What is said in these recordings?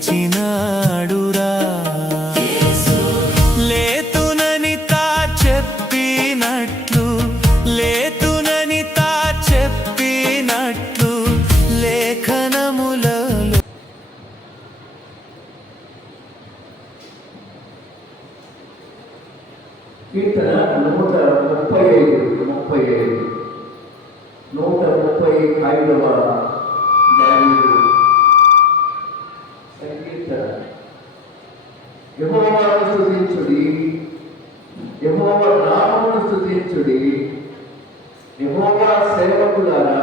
పిలిచినాడురా. లేతునని తా చెప్పినట్లు, లేతునని తా చెప్పినట్లు లేఖనములలో కీర్తన 135 135వ దావీదు సంకీర్తన. యెహోవాను స్తుతించుడి, యెహోవా నామమును స్తుతించుడి, యెహోవా సేవకులారా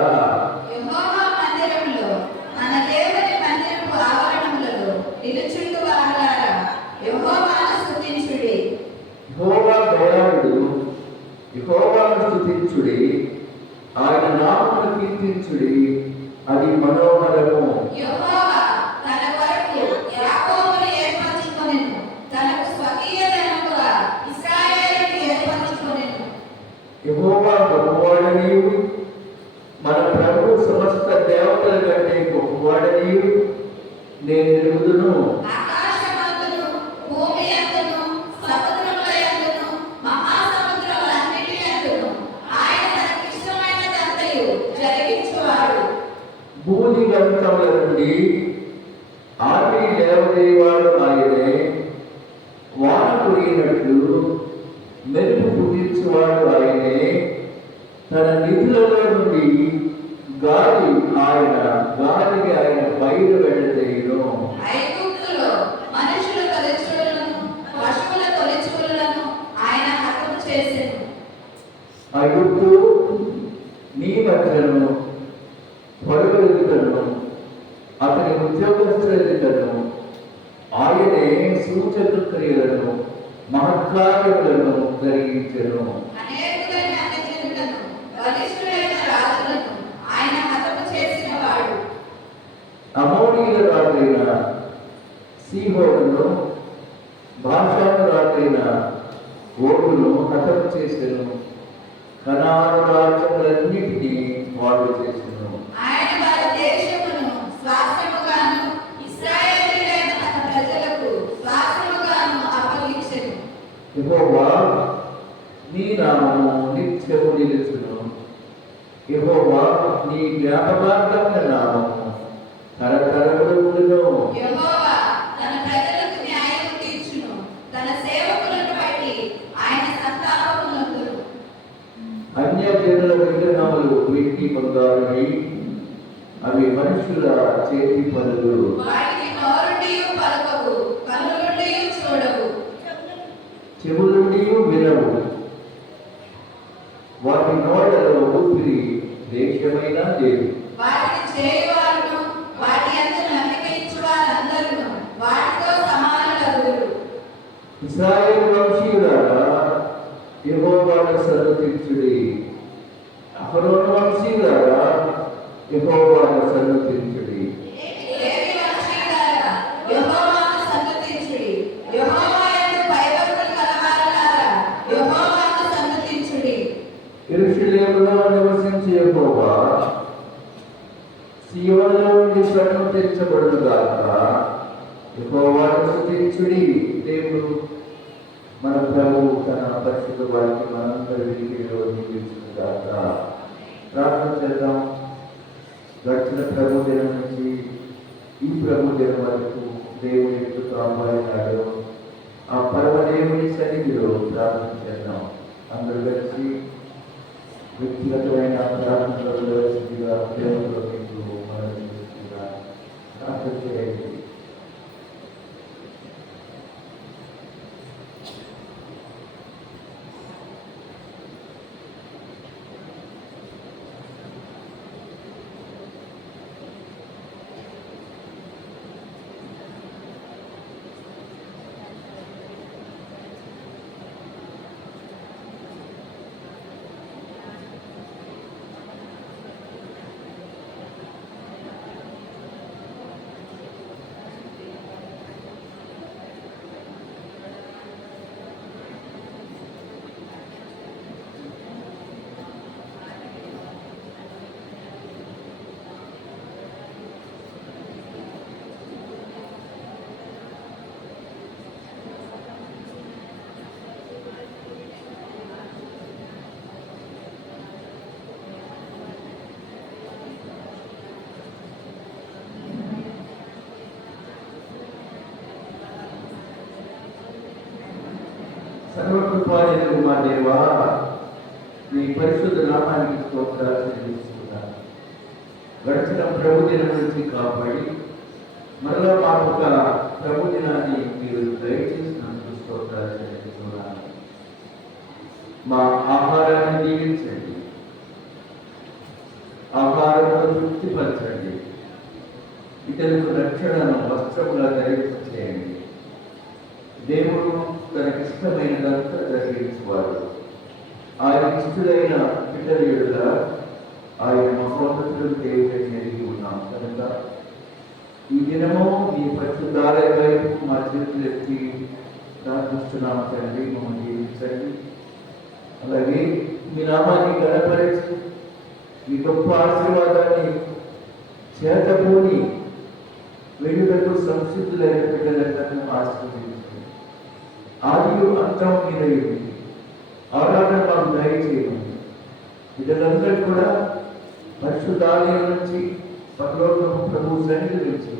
యెహోవా మందిరములో మన దేవుని మందిరపు ఆవరణములలో నిలుచుండు వారులారా యెహోవాను స్తుతించుడి. యెహోవా దయాళుడు, యెహోవాను స్తుతించుడి, ఆయన నామమును కీర్తించుడి, అది మనోహరము. యెహోవా తన కొరకు యాకోబును ఏర్పరచుకొనెను, తనకు స్వకీయజనముగా ఇశ్రాయేలును ఏర్పరచుకొనెను. యెహోవా గొప్పవాడనియు, మన ప్రభువు సమస్త దేవతల కంటే గొప్పవాడనియు నేను ఎరుగుదును. ఆకాశమందును భూమి యందును సముద్రముల యందును మహాసముద్రములన్నిటి యందును ఆయన తనకిష్టమైనదంతయు జరిగించువాడు. భూదిగంతముల నుండి ఆది దేవదేవాడు ఆయనే, వాన కురిగినట్లు మెరుపు పుట్టించువాడు ఆయనే, తన నిధులలో నుండి గాలికి ఆయన బయలు వెళ్ళదేయును. ఐగుప్తులో మనుషుల తొలిచూలను పశువుల తొలిచూలను ఆయన హతము చేసెను. ఐగుప్తు నీ మధ్యను పొడవు ఎదుటను అతని ఉద్యోగస్తుల ఎదుటను ఆయనే సూచక క్రియలను మహత్కార్యములను జరిగించెను. అనేకులైన అన్యజనులను బలిష్ఠులైన రాజులను ఆయన హతము చేసినవాడు. అమోనీయుల రాజైన సీహోనును, బాషాను రాజైన ఓగును హతము చేసెను. కనాను రాజ్యములన్నిటినీ వాడు చేసెను. ఆయన వారి దేశమును స్వాస్థ్యముగాను ఇశ్రాయేలీయులైన తన ప్రజలకు స్వాస్థ్యముగాను అప్పగించెను. యెహోవా నీ నామము నిత్యము నిలుచును. యెహోవా నీ జ్ఞాపకార్థమైన నామము తరతరములు ఉండును. యెహోవా తన ప్రజలకు న్యాయము తీర్చును, తన సేవకులను బట్టి ఆయన సంతాపము నొందును. అన్యజనుల విగ్రహములు వెండి బంగారుమై, అవి మనుషుల చేతి పనులు. వాటికి నోరుండియు పలకవు, కన్నులుండియు చూడవు, చెవులుండి వినవు, వాటి నోళ్లలో ఊపిరి దేశమైనా లేదు. వాటిని చేయువారును వాటి యందు నమ్మిక ఇచ్చువారందరూ వాటితో సమానులగురు. ఇశ్రాయేలు వంశీయులారా యెహోవాను సన్నుతించుడి, అహరోను వంశీయులారా యెహోవాను సన్నుతించుడి. లేవి వంశీయులారా యెహోవాను సన్నుతించుడి, యెహోవా యందు భయభక్తులు కలవారులారా యెహోవాను సన్నుతించుడి. యెరూషలేములో నివసించే యెహోవా సీయోనులో నుండి సన్నుతించబడును గాక. యెహోవాను స్తుతించుడి. దేవుడు మన ప్రభువు తన పరిశుద్ధ వాక్యం మనందరి వినికిడిలో నిలిచును గాక. ప్రార్థన చేద్దాం. గడిచిన ప్రభు దినం నుంచి ఈ ప్రభు దినం వరకు దేవుడు ఎప్పుడు కాపాడినాడు ఆ పరమదేవుని సన్నిధిలో ప్రార్థన చేద్దాం. అందరూ కలిసి వ్యక్తిగతమైన ప్రార్థనలో దేవుడిలో మీకు మనవి చేస్తున్నా ప్రార్థన చేయండి. సర్వకృపానిధి మా దేవా, నీ పరిశుద్ధ నామానికి స్తోత్రాలు చెల్లిస్తున్నాను. గడిచిన ప్రభు దినం నుంచి కాపాడి మరలా మాకు ఒక ప్రభు దినాన్ని మీరు దయచేసినందుకు స్తోత్రాలు చెల్లిస్తున్నాను. మా ఆహారాన్ని దీవించండి, ఆహారంలో తృప్తిపరచండి, ఇతరులకు రక్షణను వస్త్రముగా ధరించేయండి. దేవుడు తనకిష్టమైనదంతా జరిగించేవాడు. ఆయన ఇష్టమైన పిల్లల ఎదుట ఆయన మహోన్నతుడు దేవుడిని ఎరిగి ఉన్నాం కనుక ఈ దినము ఈ పరిశుద్ధాలయ వైపు మా చేతులు ఎత్తి ప్రార్థిస్తున్నాం. తండ్రి, మమ్మల్ని జీవించండి. అలాగే మీ నామాన్ని గణపరిచి ఈ గొప్ప ఆశీర్వాదాన్ని చేతపోని వెలుగులకు సంసిద్ధులైన బిడ్డలందరినీ ఆశీర్వదించండి. ఆదియు అంతం మీద ఆరాధన మాకు దయచేయండి. బిడ్డలందరూ కూడా పరిశుద్ధాలయం నుంచి పరలోకపు ప్రభు సన్నిధి నుంచి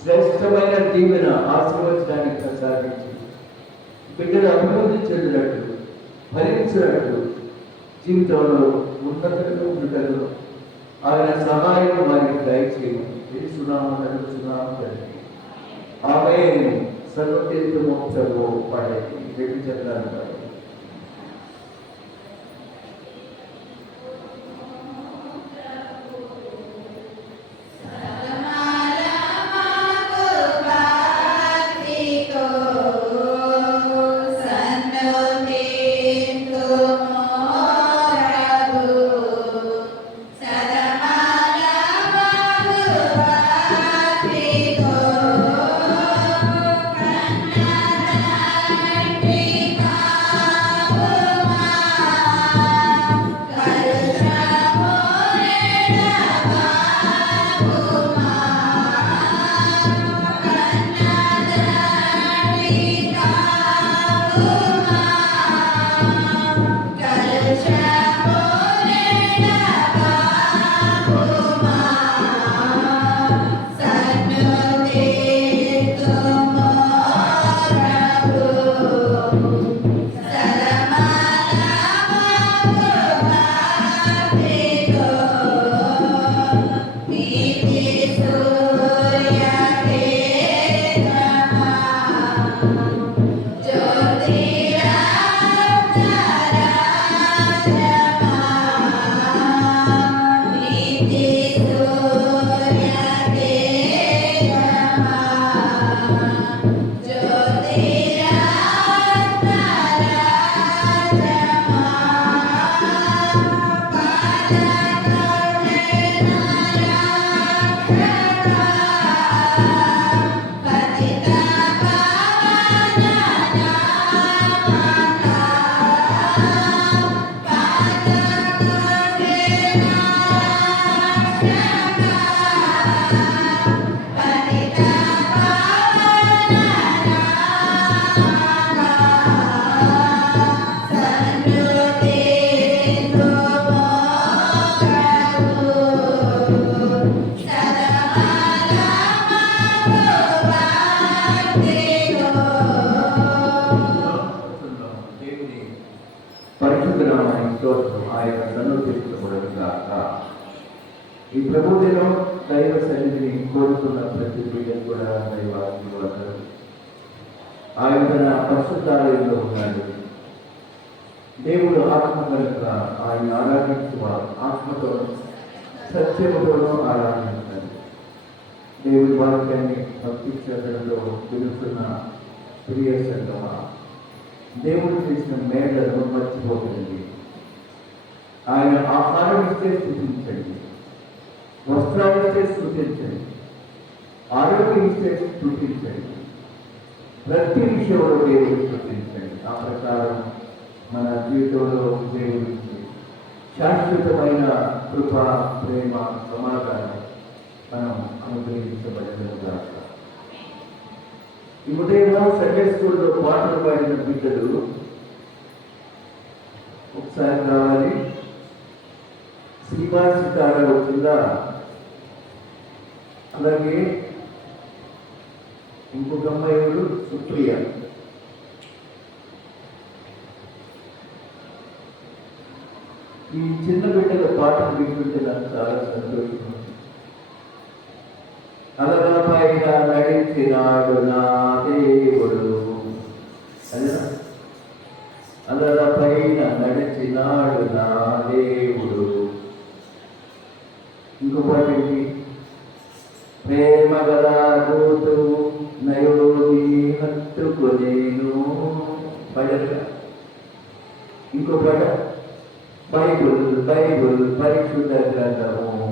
శ్రేష్టమైన దీవెన ఆశీర్వచనాన్ని ప్రసాదించి బిడ్డలు అభివృద్ధి చెందినట్లు, ఫలించినట్లు, జీవితంలో ఉన్నతలు బిడ్డలు ఆయన సహాయం వారికి దయచేయండి. తెలుసున్నాము, నడుచున్నాము తండ్రి. ఆమె సర్వతీర్థము ప్రభు పడేది రెండు చక్రాలు పడేది. ఈ ప్రభుత్వంలో దైవ సన్నిధిని కోరుతున్న ప్రతి బిడ్డను కూడా దైవాశీర్వాదాలు. ఆయన తన పరిశుద్ధాలయంలో ఉన్నాడు. దేవుడు ఆత్మ కనుక ఆయన ఆరాధించేవారు ఆత్మతోనూ సత్యముతోనూ ఆరాధించాలి. దేవుడి వాక్యాన్ని భక్తి శ్రద్ధలతో విలుస్తున్న ప్రియ సంగమా, దేవుడు చేసిన మేళ్లను మర్చిపోకండి. ఆయన ఆహారం ఇస్తే స్థుతించండి, వస్త్రాలు ఇస్తే స్థుతించండి, ఆరోగ్యం ఇస్తే స్థుతించండి, ప్రతి విషయంలో దేవుడు స్థుతించండి. ఆ ప్రకారం మన జీవితంలో దేవుడికి శాశ్వతమైన కృప, ప్రేమ, సమాధానం మనం అనుగ్రహించబడినగా. ఈ ఉదయం సండే స్కూల్లో పాటలు పాడిన బిడ్డలు ఒకసారి రావాలి. శ్రీమా సితారా వచ్చిందా? అలాగే ఇంకొక అమ్మాయి సుప్రియ. ఈ చిన్న బిడ్డల పాటలు వింటుంటే నాకు చాలా సంతోషం. అలలపైన నడిచినాడు నా దేవుడు, అదేనా? అలలపైన నడిచినాడు నా దేవుడు. ఇంకో పాట ఏంటి? ప్రేమ గల రూతు నయోమి హత్తుకొనేను. పాడరా? ఇంకో పాట బైబుల్ బైబుల్ పరిశుద్ధ గ్రంథము.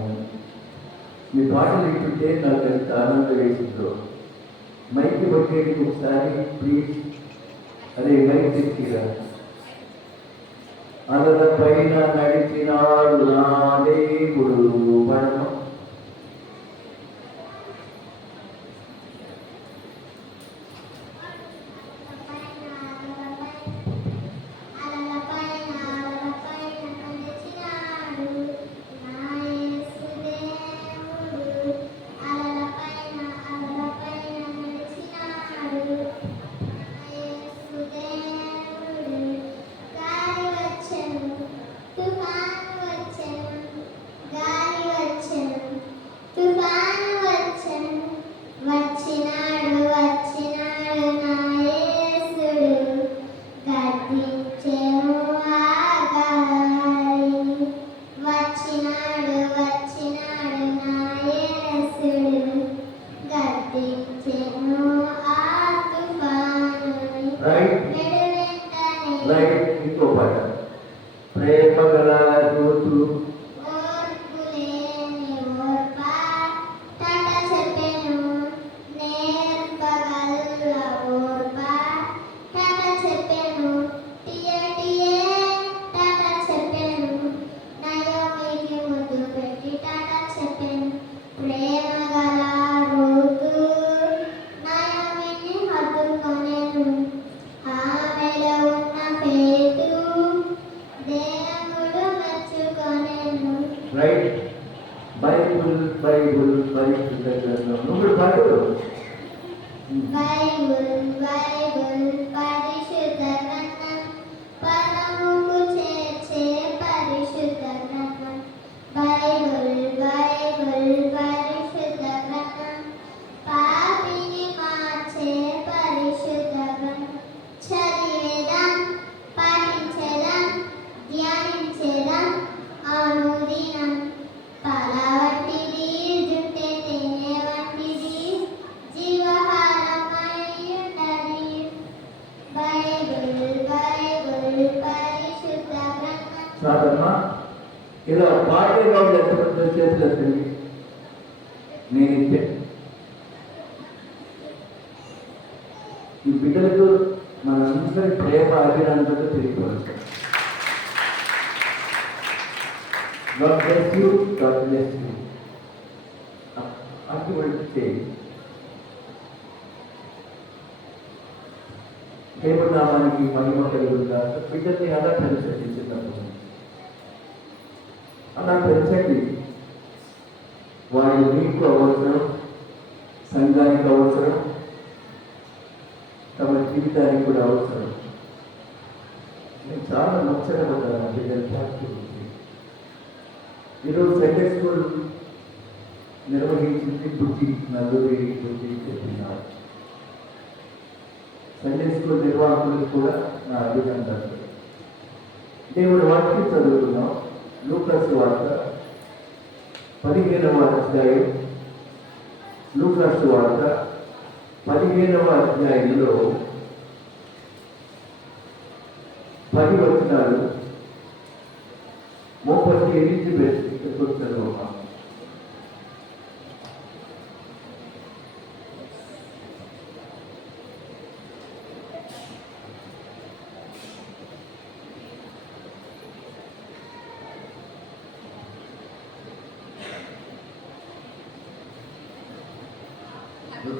మీ పాటలు వింటుంటే నాకు ఎంత ఆనందం వేసిందో. మైకి పట్టేది ఒకసారి ప్లీజ్. అదే మైక్ తెచ్చిరా. అలల పైన నడిచినాడు నా దేవుడు. పడమ రైట్. ఇంకో పాట ప్రేమ గల రూతు రైట్. బైబుల్ బైబుల్ పరిశుద్ధ గ్రంథం. నువ్వు పాడు. బైబుల్ బైబుల్ పరిశుద్ధ గ్రంథం, పరముకు చేర్చే పరిశుద్ధ గ్రంథం. బైబుల్ బైబుల్ పరిశుద్ధ గ్రంథం, పాపిని మార్చే పరిశుద్ధ గ్రంథం. చదివేదం, పఠించేదం, ధ్యానించేదం అనుదినం. పలవటిది జుట్టే తేనె వంటిది, జీవహారమై ఉన్నది. బైబుల్ బైబుల్ పరిశుద్ధ గ్రంథం. సాధమ్మా ఇలా పాడే వాళ్ళు ఎంతమంది చేతులు ఎత్తండి. నేను ఇచ్చే ఈ బిడ్డలకు మనందరి ప్రేమ అభినందనలు తెలియపరుస్తాం. God bless you, God bless you. అటువంటి చేయి. దేవునామానికి మహిమ కలుగుగా. బిడ్డల్ని అలా పెంచండి. చిన్నప్పుడు అలా పెంచండి. వాళ్ళు మీకు అవసరం, సంఘానికి అవసరం, తమ జీవితానికి కూడా అవసరం. నేను చాలా ముచ్చటపడ్డాను బిడ్డలు పార్టీ. ఈరోజు సండే స్కూల్ నిర్వహించింది బుద్ధి నలుగురి బుద్ధి చెప్పినారు. సండే స్కూల్ నిర్వాహకులకు కూడా నా అభినందనలు. దేవుడు వాక్యం చదువుతున్నాం. లూకాసు వార్త 15వ అధ్యాయం. లూకాసు వార్త 15వ అధ్యాయంలో 10 వచనాలు. మోపతి ఎలిజబెత్ ఇక్కడికి వచ్చారు.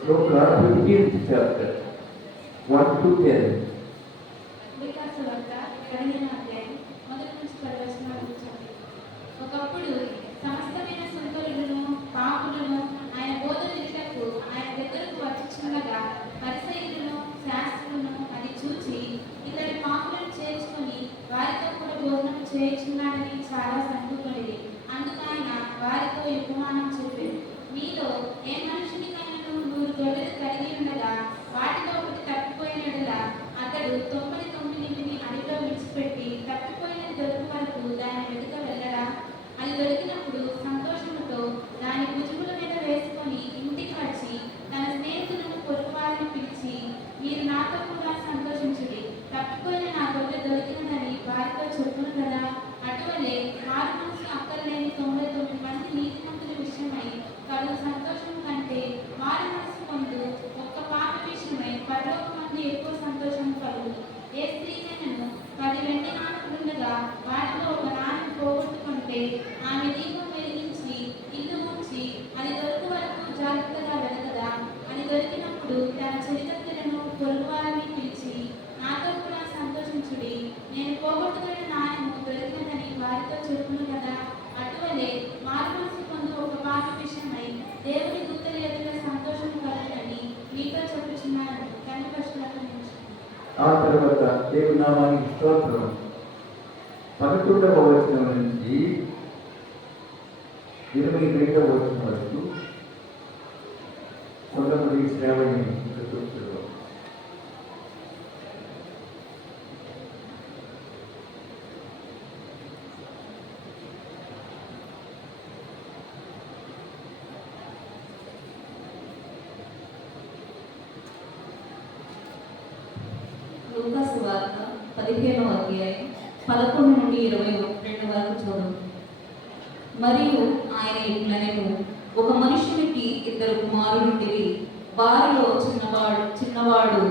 Luka 15th chapter 1 to 10. ఒకప్పుడు సమస్తమైన సంతులను పాపులను ఆయన బోధ వినుటకు ఆయన దగ్గరకు వచ్చుచుండగా పరిసయ్యులను శాస్త్రులను అది చూచి ఇతడి పాపులను చేర్చుకొని వారితో కూడా భోజనం చేయుచున్నాడని ఆ తర్వాత దేవుని నామానికి స్తోత్రం. 11వ వచనం నుంచి 22వ వచనం వరకు కొంతమంది శ్రావణి చూస్తున్నారు. లూకాసు వార్త 15వ అధ్యాయం 11 నుండి 22 వరకు చూడండి. మరియు ఆయన ఇట్లనెను, ఒక మనుషునికి 2 కుమారులుండిరి. వారిలో చిన్నవాడు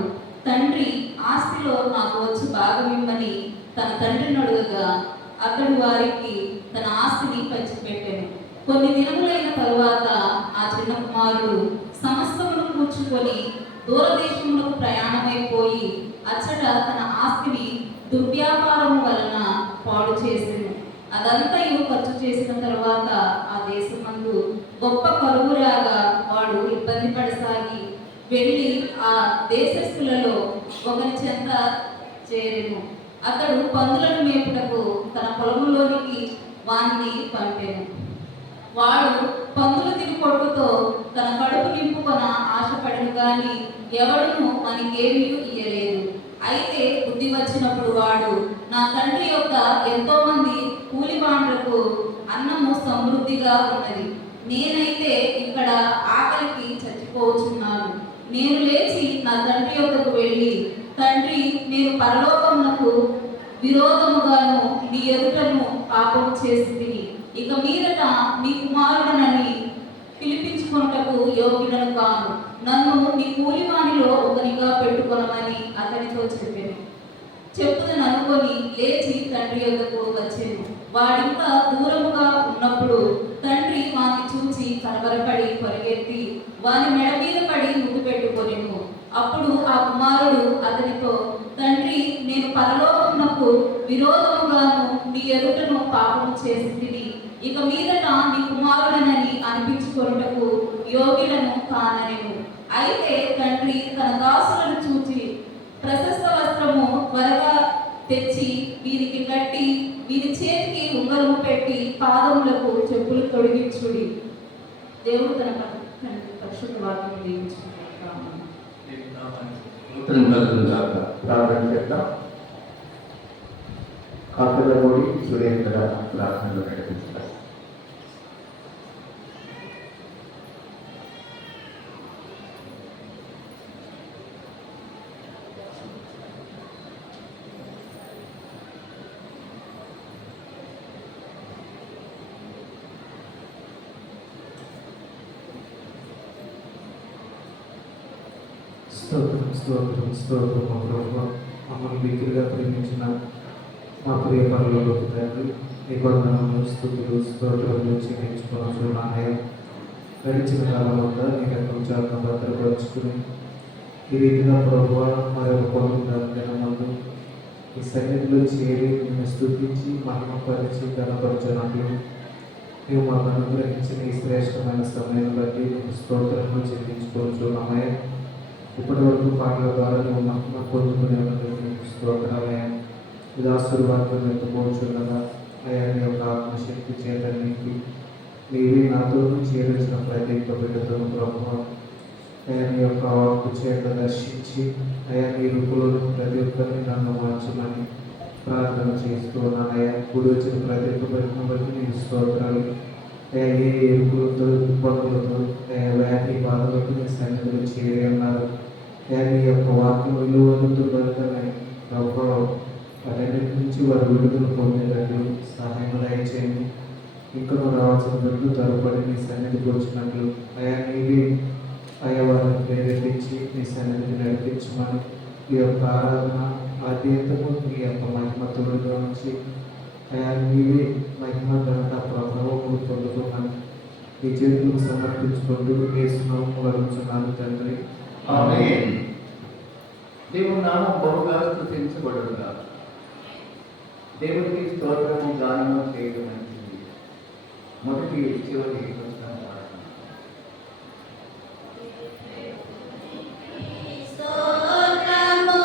తండ్రి, ఆస్తిలో నాకు వచ్చి భాగమిమ్మని తన తండ్రిని అడుగగా అతడు వారికి తన ఆస్తిని పంచిపెట్టెను. కొన్ని దినములైన తరువాత ఆ చిన్న కుమారుడు సమస్తమును కూర్చుకొని దూరదేశములకు ప్రయాణమైపోయి అచ్చట తన ఆస్తిని దుర్వ్యాపారము వలన పాడు చేసెను. అదంతయు ఖర్చు చేసిన తరువాత ఆ దేశమందు గొప్ప కరువు రాగా వాడు ఇబ్బంది పడసాగి వెళ్ళి ఆ దేశస్థులలో ఒకరి చెంత చేరెను. అతడు పందులను మేపుటకు తన పొలములోనికి వాణ్ణి పంపెను. వాడు పందులు తిని పొట్టుతో తన కడుపు నింపుకొన ఆశపడను గాని ఎవడును మనకేమీ ఇయ్యలేదు. అయితే బుద్ధి వచ్చినప్పుడు వాడు, నా తండ్రి యొక్క ఎంతో మంది కూలివాండ్రకు అన్నము సమృద్ధిగా ఉన్నది, నేనైతే ఇక్కడ ఆకలికి చచ్చిపోవచ్చున్నాను. నేను లేచి నా తండ్రి యొక్కకు వెళ్ళి, తండ్రి, నేను పరలోకమునకు విరోధముగాను నీ ఎదుటను పాపము చేసింది. ఇక మీదట నీ కుమారుడనని పిలిపించుకొనుటకు యోగ్యుడను కాను. నన్ను నీ కూలివానిలో ఒకనిగా పెట్టుకొనమని అతనితో చెప్పాను. చెప్పుదని అనుకొని లేచి తండ్రి యొద్దకు వచ్చాను. వాడింకా దూరముగా ఉన్నప్పుడు తండ్రి వాని చూచి కలవరపడి పరిగెత్తి వాని మెడ మీద పడి ముద్దు పెట్టుకొనెను. అప్పుడు ఆ కుమారుడు అతనితో, తండ్రి, నేను పరలోకమునకు విరోధముగాను నీ ఎదుటను పాపము చేసింది. ఇక మీదట నీ కుమారుడనని అనిపించుకొనుటకు యోగ్యుడను కానెను. అయితే తండ్రి తన దాసులను చూచి ప్రశస్త వస్త్రము త్వరగా తెచ్చి వీరికి కట్టి వీరి చేతికి ఉంగరము పెట్టి పాదములకు చెప్పులు తొడిగించుడి. దేవుడు తన పరిశుద్ధ వాక్యం దీవించుకుంటాడు. ప్రార్థన చేద్దాం. కాకలమూడి సురేంద్ర ప్రార్థనలు నడిపిస్తారు. స్తోత్రం స్తోత్రం స్తోత్రం మా ప్రభువా, మమ్మల్ని మిక్కిలిగా ప్రేమించిన మా ప్రియ పరలోకపు తండ్రి, నీ వందనములు స్తుతులు స్తోత్రములు చెల్లించుకొనుచున్నానయ్యా. గడిచిన కాలం అంతా నీ రకం చాటును భద్రపరుచుకుని ఈ రీతిగా ప్రభువా మరొక పొందుందు ఈ సన్నిధిలో చేరి నిన్ను స్తుతించి మహిమపరిచి ఘనపరచునట్లు నీవు మాకు అనుగ్రహించిన ఈ శ్రేష్టమైన సమయం బట్టి నీకు స్తోత్రములు చెల్లించుకొనుచున్నామయ్యా. ఇప్పటి వరకు పాటల ద్వారా నువ్వు మహిమ పొందుకునే స్తోత్రాలయ ఉదాసువార్తలు ఎత్తుకోవచ్చున్నదా అయ్యా, నీ యొక్క ఆత్మశక్తి చేత నీవి నాతో చేరించిన ప్రతి ఒక్క బిడ్డతను ప్రభావం అయ్యా నీ యొక్క వాక్కు చేత దర్శించి అయ్యా నీ రూపులను ప్రతి ఒక్కరిని నన్ను మార్చమని ప్రార్థన చేస్తూ ఉన్నానయ్యా. కూడి వచ్చిన ప్రతి ఒక్క బిడ్డను బట్టి నీకు స్తోత్రాలు అయ్యా. ఏ ఎరుపులతో ఇబ్బందులతో అయ్యా వ్యాధి బాధలతో నీ సన్నిధిలో చేరి ఉన్నారు అయ్యా. నీ యొక్క వాక్యం విలువలతో బతుకని ప్రభావం వాటన్నిటి నుంచి వారు విడుదల పొందేటట్లు సహాయం దయచేయండి. ఇంకా రావాల్సిన బిడ్డలు తరపడి నీ సన్నిధికి వచ్చినట్లు అయా నీవి అయా వారిని ప్రేరేపించి నీ సన్నిధిని నడిపించమని ఈ యొక్క ఆరాధన ఆద్యంతము నీ యొక్క మహిమతులుగా ఉంచి అయా నీవి మహిమ ఘనత ప్రభావములు పొందుకోమని ఈ చేతులకు సమర్పించుకుంటూ వేస్తున్నాము వరించున్నాను తండ్రి. ఆమేన్. దేవుని నామం బహుగా స్తుతించబడుగా. దేవునికి స్తోత్రము గానము చేయడం మంచిది. మొదటి చివరి స్తోత్రము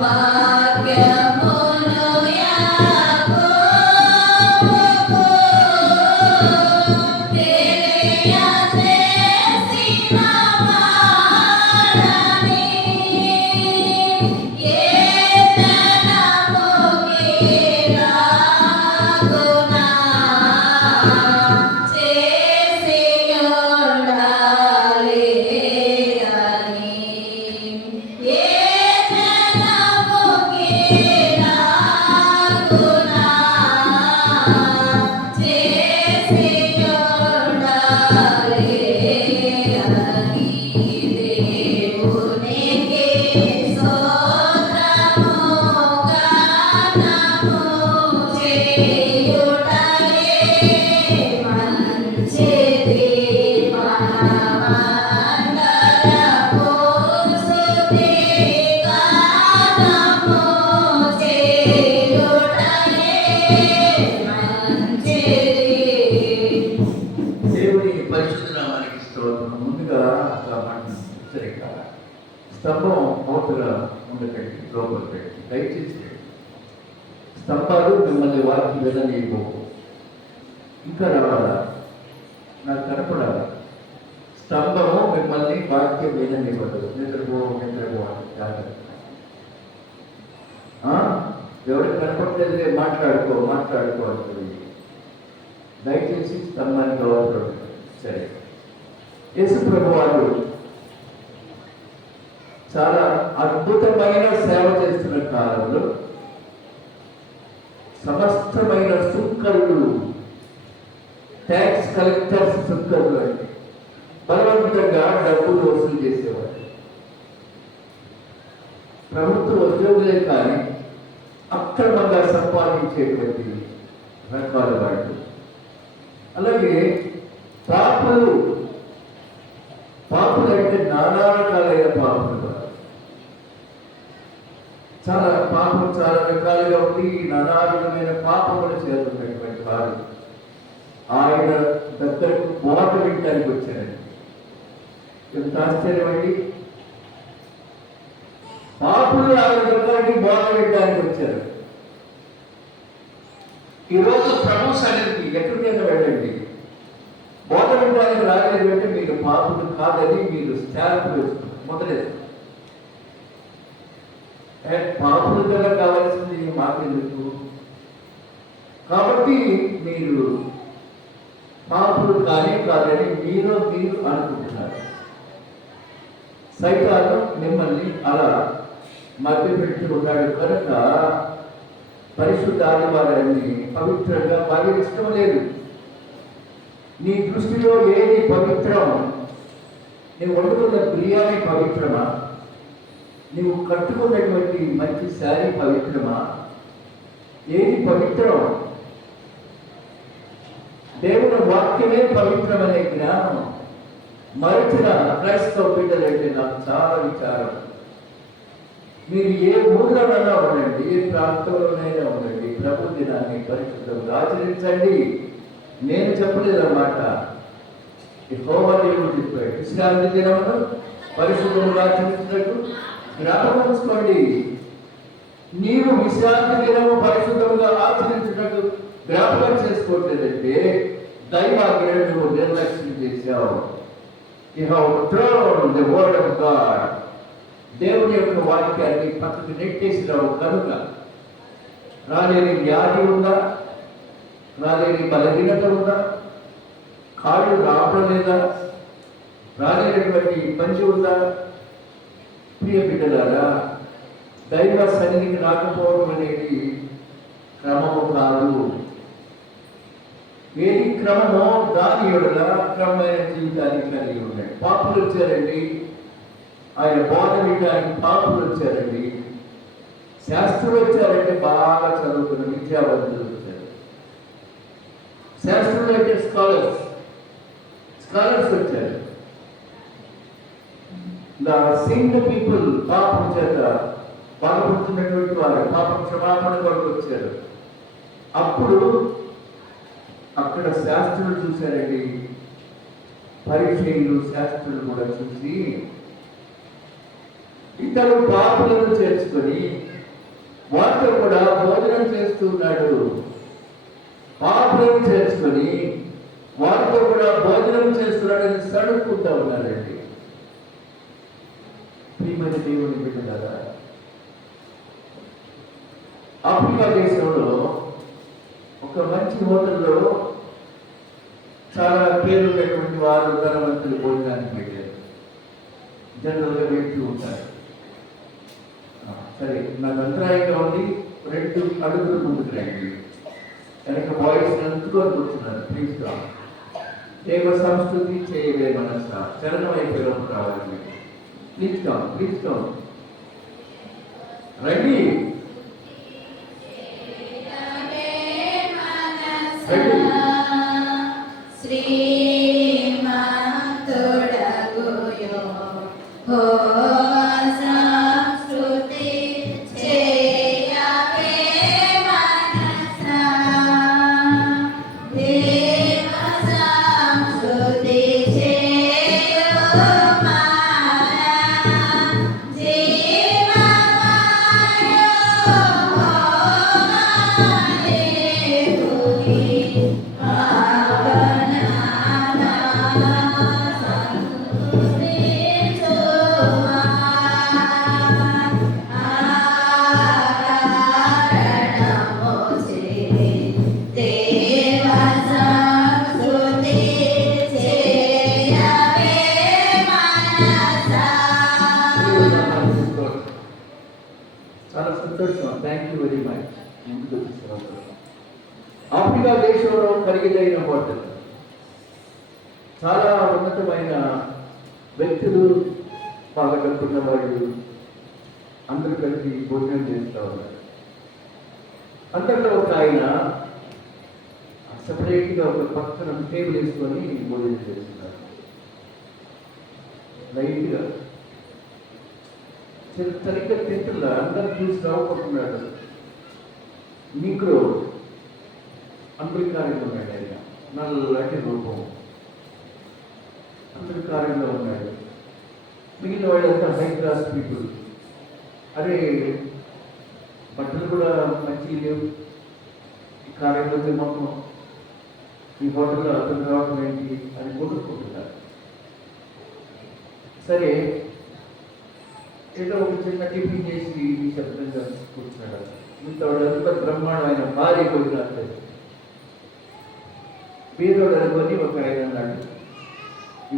వాక్యమును యాకోబుకు తెలియజేసిన వాడని ఏ జనముకి రాగునా చేసి ఉండాలి అని ఏ జనముకి రాగునా చేసి ఉండాలి అని దేవునికి స్తోత్రము గానము చేయుటయే మంచిది మనమందరము స్తుతి గానము చేయుటయే మంచిది. దేవుని పరిశుద్ధ నామానికి స్తోత్రం. ముందుగా హెచ్చరిక, స్తంభం అవతల ఉండకండి, లోపల పెట్టి దయచేసి స్తంభాలు మిమ్మల్ని వారికి వెళ్ళనీయబో. ఇంకా రావాలా, నాకు కనపడాలి. స్తంభము మిమ్మల్ని వాక్యం వెళ్ళనివ్వదు. నిద్రపో అని జాగ్రత్త. ఎవరికి కనపడలేదులే, మాట్లాడుకో అంటుంది. దయచేసి స్తంభానికి అవసరం. సరే, యేసు ప్రభు వారు చాలా అద్భుతమైన సేవ చేస్తున్న కాలంలో సమస్తమైన సుంకరులు, ట్యాక్స్ కలెక్టర్స్ సుంకరులు అంటే బలవంతంగా డబ్బులు వసూలు చేసేవారు. ప్రభుత్వ ఉద్యోగులే కానీ అక్రమంగా సంపాదించేటువంటి రకాల వాళ్ళు. అలాగే పాపులు అంటే నానా రకాలైన పాపులు. పాపం చాలా రకాలుగా ఉండి నానా రకమైన పాపములు చేస్తున్నటువంటి వారు ఆయన దగ్గరకు బోధ వినడానికి వచ్చారండి. ఎంత ఆశ్చర్యం అండి! పాపులు ఆయన దగ్గరికి బోధ వినడానికి వచ్చారు. ఈరోజు ప్రభు సన్నిధికి ఎక్కడికైనా వెళ్ళండి, బోధ వినడానికి రాలేదు అంటే మీరు పాపులు కాదని మీరు స్టాంప్ వేస్తున్నారు, మొదలెస్తారు. పాపులు కదా కావాల్సింది మాకెందుకు? కాబట్టి మీరు పాపులు కాదని మీరు అనుకుంటున్నారు. సైతాను మిమ్మల్ని అలా మధ్యపెట్టుకున్నాడు కనుక పరిశుద్ధ ఆదివారాన్ని పవిత్రంగా బాగా ఇష్టం లేదు. నీ దృష్టిలో ఏది పవిత్రం? నువ్వు వండుకున్న బిర్యానీ పవిత్రమా? నువ్వు కట్టుకున్నటువంటి మంచి శారీ పవిత్రమా? ఏది పవిత్రం? దేవుని వాక్యమే పవిత్రమనే జ్ఞానం మరచిన క్రైస్తవ బిడ్డలంటే నాకు చాలా విచారం. మీరు ఏ ఊర్లోనైనా ఉండండి, ఏ ప్రాంతంలోనైనా ఉండండి, ప్రభు దినాన్ని పరిశుద్ధంగా ఆచరించండి. నేను చెప్పలేదన్నమాట, యెహోవా దేవుడు చెప్పాడు. విశ్రాంతి దినమును పరిశుద్ధంగా ఆచరించినట్టు జ్ఞాపకం ఉంచుకోండి. నీవు విశ్రాంతి దినము పరిశుద్ధంగా ఆచరించినట్టు జ్ఞాపకం చేసుకోవట్లేదంటే దైవాజ్ఞను నువ్వు నిర్లక్ష్యం చేశావు. You have thrown the word of God. దేవుని యొక్క వాక్యాన్ని పక్కకు నెట్టేసినావు కనుక రాలేని వ్యాధి ఉందా? రాలేని బలహీనత ఉందా? కాళ్ళు రావడం లేదా? రాలేనటువంటి పంచి ఉందా? ప్రియ బిడ్డలారా, దైవ సన్నిధికి రాకపోవడం అనేది క్రమము కాదు. ఏది క్రమమో దాని యొడల క్రమమైన జీవితాన్ని కలిగి ఉన్నాయి. పాపులు వచ్చారండి, ఆయన బోధ వినడానికి పాపులు వచ్చారండి. శాస్త్రులు వచ్చారంటే బాగా చదువుకున్న విద్యావంతులు వచ్చారు. శాస్త్రులు అంటే స్కాలర్స్ వచ్చారు. సింగ్ పీపుల్ పాపం చేత బాధపడుతున్నటువంటి వారు పాపం క్షమాపణ కొరకు వచ్చారు. అప్పుడు అక్కడ శాస్త్రులు చూశారండి, పరిచయులు శాస్త్రులు కూడా చూసి ఇతరు పాపులను చేర్చుకొని భోజనం చేస్తున్నాడు. పాపులను చేసుకొని వారితో కూడా భోజనం చేస్తున్నాడని సడుక్కుంటా ఉన్నారండి. ప్రియమైన దేవుని బిడ్డలారా, ఆఫ్రికా దేశంలో ఒక మంచి హోటల్లో చాలా పేరున్నటువంటి వారు ధనవంతులు భోజనానికి పెట్టారు. జనరల్గా వెళ్తూ ఉంటారు. సరే, నాకు అంతరాయంగా ఉంది, 2 అడుగులు ముందుకు రండి. కనుక బాయ్స్ అందుకొని కూర్చున్నారు. ప్లీజ్ గా దేవ సంస్కృతి చేయలే మనస చరణం అయిపోయినప్పుడు రావాలి. ప్లీజ్ గా రండి. శ్రీమంతుడగుయో హో సంస్కృతి చేయవే మనసా దేవ సంస్కృతి చేయో మాన జీవమాయో హోమాలేకుని చాలా సంతోషం. Thank you very much. ముందుకు తీసుకురావడం ఆఫ్రికా దేశంలో ఖరీదైన హోటల్, చాలా ఉన్నతమైన వ్యక్తులు, బాగా డబ్బున్న వాళ్ళు అందరూ కలిసి భోజనం చేస్తూ ఉన్నారు. అందరిలో ఒక ఆయన సపరేట్గా ఒక పక్కన టేబుల్ వేసుకొని భోజనం చేస్తున్నారు. లైట్గా సరిగ్గా తింటున్నా, అందరు చూసి నవ్వుకుంటున్నాడు. నీగ్రో అమెరికాలో ఉన్నాడు. ఆయన నల్లటి రూపం, అమెరికాలో ఉన్నాడు. మిగిలిన వాళ్ళంతా హై క్లాస్ పీపుల్. అరే, బట్టలు కూడా మంచి లేవు, ఈ కార్యంలో మొత్తం ఈ హోటల్లో అతను రావడం ఏంటి అని కొనుక్కుంటున్నారు. సరే, ఏదో ఒక చిన్న టిఫిన్ చేసి ఈ శబ్దంగా కూర్చున్నాడు. ఇంత వాళ్ళంతా బ్రహ్మాండమైన భారీ భోజనాలు పేదోడు అనుకొని ఒక ఆయన అన్నాడు, ఈ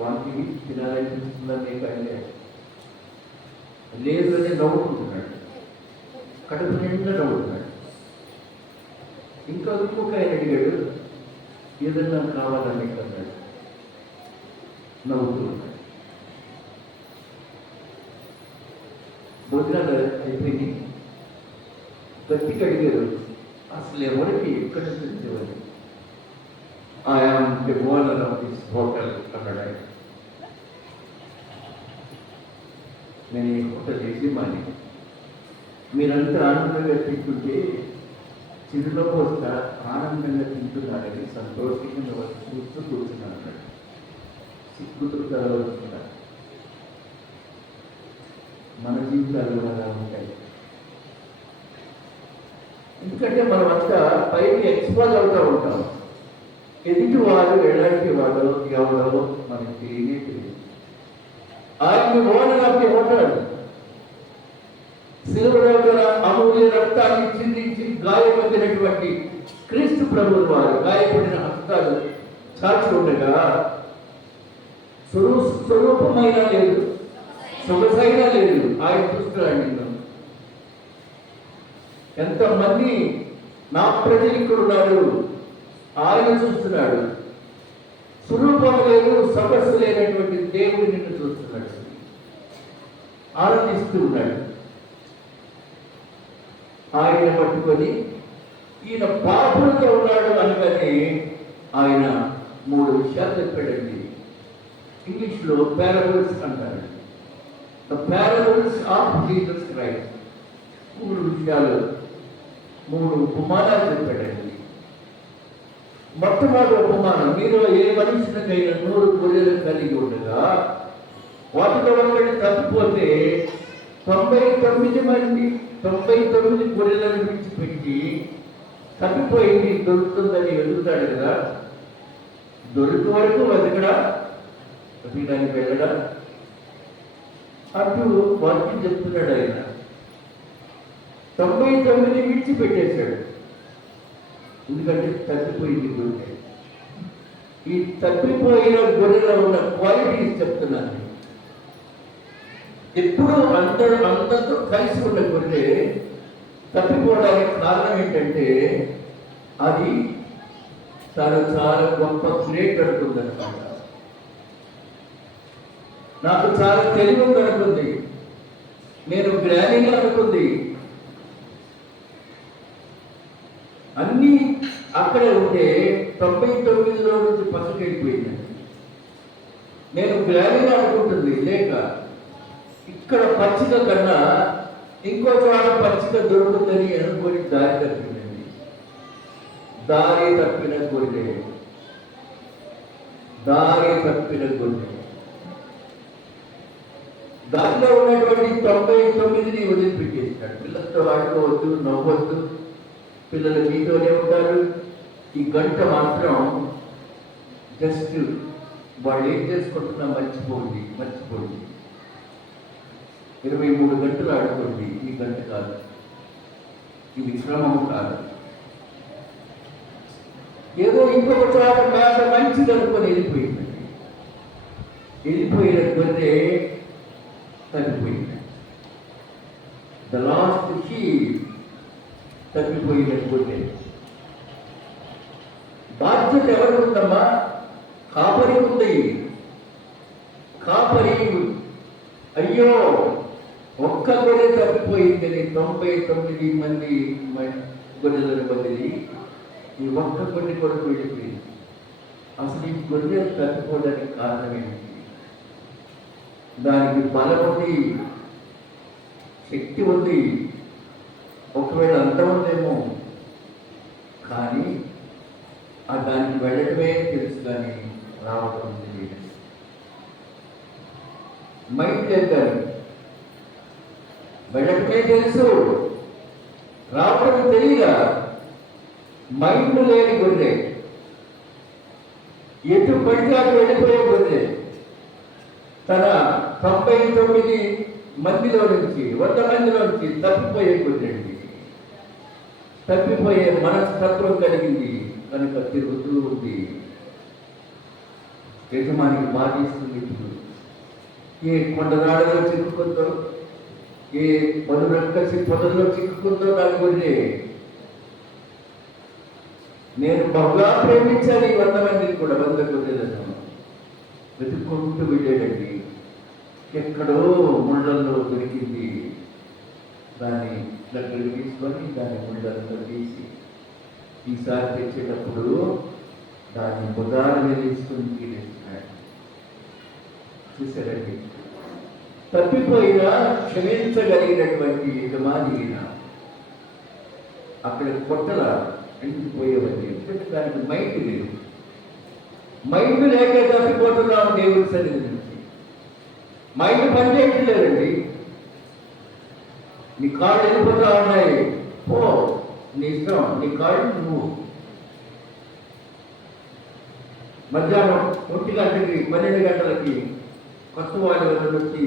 వాంటివి తినాలనిపిస్తుందని నీకు ఆయన లేదు అని నవ్వుకుంటున్నాడు. కడుపు నిండా నవ్వుతున్నాడు. ఇంకా ఇంకొక ఆయన అడిగాడు, ఏదన్నా కావాలని అన్నాడు. నవ్వుతున్నాడు. భోజనాలు అయిపోయింది. గట్టిగా అడిగారు, అసలు ఎవరికి ఎక్కడ తెలిసేవారు? I am the owner of this hotel అన్నాడు ఆయన. నేను ఈ హోటల్ యజమాని. మీరంతా ఆనందంగా తింటుంటే చిరునవ్వు వస్తా ఆనందంగా తింటున్నాడని సంతోషంగా చూస్తూ కూర్చున్నాను అన్నాడు. సిగ్గుతూ వస్తున్నారు. మన జీవితాలు అలా ఉంటాయి. ఎందుకంటే మనమంతా పైకి ఎక్స్పోజ్ అవుతూ ఉంటాం. ఎదుటి వారు ఎలాంటి వాడు ఎవరో మనకి తెలియదు. ఆయన ఓనర్ ఆఫ్ ది హోటల్ సిలువలో గల అమూల్య రక్తాన్ని చిందించి గాయపడినటువంటి క్రీస్తు ప్రభువు వారు గాయపడిన హస్తాలు చాచి ఉండగా స్వరూపమైన లేదు, సొగసైనా లేదు. ఆయన చూస్తున్నాడు నిన్ను. ఎంతమంది నా ప్రజలు ఇక్కడ ఉన్నాడు, ఆయన చూస్తున్నాడు. స్వరూపం లేదు, సొగసు లేనటువంటి దేవుడు నిన్ను చూస్తున్నాడు, ఆనందిస్తూ ఉన్నాడు. ఆయన పట్టుకొని ఈయన పాపులతో ఉన్నాడు అనగానే ఆయన 3 విషయాలు చెప్పాడండి. ఇంగ్లీష్లో పారబుల్స్ అంటారు. The parables of Jesus Christ. 3 విషయాలు, 3 ఉపమానాలు చెప్పాడండి. మొట్టమొదటి ఉపమానం, మీరు ఏ మనుషునికైనా 100 గొర్రెలు కలిగి ఉండగా వాటిలో ఒకటి తప్పిపోతే 99 గొర్రెలను విడిచిపెట్టి తప్పిపోయింది దొరుకుతుందని వెతుకుతాడు కదా, దొరికి వరకు వెతకడానికి వెళ్ళడా? అటు వాక్యం చెప్తున్నాడు ఆయన. 99 విడిచిపెట్టేశాడు, ఎందుకంటే తప్పిపోయింది గొర్రె. ఈ తప్పిపోయిన గొర్రెలో ఉన్న క్వాలిటీస్ చెప్తున్నాను. ఎప్పుడు అందరితో కలిసి ఉన్న గొర్రె తప్పిపోవడానికి కారణం ఏంటంటే అది చాలా గొప్ప గ్రేట్ అనుకుందనమాట. నాకు చాలా తెలివి ఉందనుకుంది, నేను జ్ఞానిగా అనుకుంది, అన్నీ అక్కడే ఉంటే 99లో నుంచి పక్కకి వెళ్ళిపోయింది. నేను జ్ఞానిగా అనుకుంటుంది, లేక ఇక్కడ పచ్చిక కన్నా ఇంకో చోట పచ్చిక దొరుకుతుందని అనుకొని దారి తప్పిందండి. దారి తప్పిన గొర్రె. దాంట్లో ఉన్నటువంటి 99ని వదిలిపెట్టేస్తాడు. పిల్లలతో ఆడుకోవద్దు, నవ్వద్దు, పిల్లలు మీతోనే ఉంటారు. ఈ గంట మాత్రం జస్ట్ వాళ్ళు ఏం చేసుకుంటున్నా మర్చిపోండి. 23 గంటలు ఆడుకోండి. ఈ గంట కాదు, ఇది క్రమము కాదు. ఏదో ఇంకొక చోట మేత మంచిది అనుకొని వెళ్ళిపోయిన గొర్రె తగ్గిపోయింది. ద లాస్ట్ షీప్ తగ్గిపోయిన గొర్రె. బాధ్యత ఎవరు ఉందమ్మా? కాపరి ఉంది. కాపరి అయ్యో ఒక్క గొర్రె తప్పిపోయిందని 99 మంది గొర్రెలను బదిలి ఈ ఒక్క గొర్రె కొరకు వెళ్ళిపోయింది. అసలు ఈ గొర్రె తప్పిపోవడానికి కారణం ఏంటి? దానికి బలం ఉంది, శక్తి ఉంది, ఒకవేళ అంత ఉందేమో, కానీ ఆ దానికి వెళ్ళటమే తెలుసు, కానీ రావటం తెలియదు. మైండ్ లేదు, వెళ్ళటమే తెలుసు, రావటం తెలియదా? మైండ్ లేని గొర్రె, ఎటు పడితే అటు వెళ్ళిపోయే గొర్రె. తన 99 మందిలో నుంచి 100 మందిలో నుంచి తప్పిపోయే గొర్రె. తప్పిపోయే మనస్తత్వం కలిగింది కనుక తిరుగుతూ ఉంది. యజమానికి బాధిస్తుంది. ఏ కొండరాడలో చిక్కుకుందో, ఏ పనురక్కసి పొదల్లో చిక్కుకుందో నాకు గొర్రె. నేను బాగా ప్రేమించాలి 100 మందిని కూడా, 100 గొర్రెలను వెతుక్కుంటూ వెళ్ళాడండి. ఎక్కడో ముళ్ళల్లో దొరికింది. దాన్ని దగ్గరికి తీసుకొని దాన్ని ముళ్ళంతా తీసి ఈసారి తెచ్చేటప్పుడు దాన్ని బుధాలు వేసుకుని తీరేస్తున్నాడు. చూసారండి, తప్పిపోయినా క్షమించగలిగినటువంటి యజమాని అక్కడ కొట్టల ఎండిపోయేవన్నీ. ఎందుకంటే దానికి మైండ్ లేదు. మైండ్ లేక తప్పిపోతున్నాం దేవుడి సన్నిధి నుంచి. మైండ్ పనిచేయట్లేదండి. నీ కాళ్ళు వెళ్ళిపోతా ఉన్నాయి, ఓ నీ ఇష్టం, నీ కాళ్ళు నువ్వు. మధ్యాహ్నం 1 గంటకి 12 గంటలకి కొత్త వాళ్ళు వచ్చి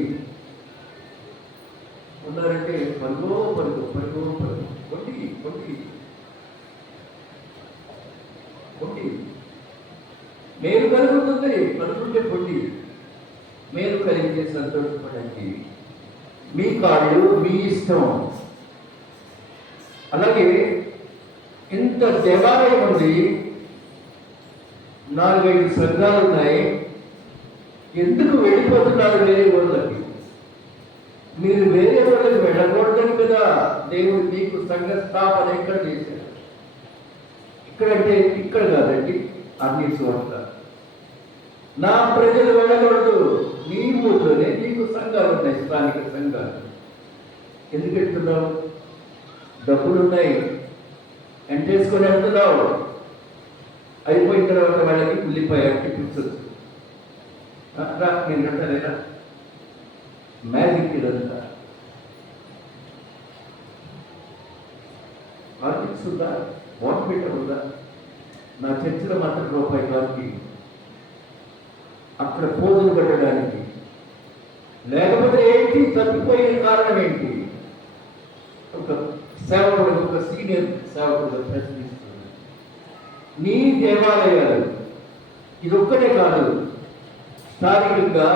ఉన్నారంటే పరుగో పొండి మేలు కలుగుతుంది. కలుగుంటే పొండి మేలు కలిగితే సంతోషపడండి. మీ కాళ్ళు మీ ఇష్టం. అలాగే ఇంత దేవాలయం ఉంది, 4-5 సంఘాలు ఉన్నాయి. ఎందుకు వెళ్ళిపోతున్నారు వేరే వాళ్ళకి? మీరు వేరే వాళ్ళకి వెళ్ళకూడదని కదా దేవుడు మీకు సంఘ స్థాపన ఎక్కడ చేశారు. ఇక్కడంటే ఇక్కడ కాదండి, అన్ని చోట్ల. నా ప్రజలు వెళ్ళకూడదు. నీ ఊళ్ళోనే నీకు సంఘాలు ఉన్నాయి, స్థానిక సంఘాలు. ఎందుకు వెళ్తున్నావు? డబ్బులున్నాయి, ఎంటేసుకొని వెళ్తున్నావు. అయిపోయిన తర్వాత వాళ్ళకి ఉల్లిపాయ టిప్పించవచ్చు. నేను అంటారేనా మ్యాజిక్ ఇదంతా. ఖర్చు ఉందా? బాండ్ ఉందా? నా చర్చిలో మాత్రం రూపాయి వారికి అక్కడ పోజులు పెట్టడానికి, లేకపోతే ఏంటి? తప్పిపోయిన కారణం ఏంటి? ఒక సేవకుడు, ఒక సీనియర్ సేవకుడు ప్రశ్నిస్తున్నాడు. నీ దేవాలయాలు ఇది ఒక్కటే కాదు, స్థానికంగా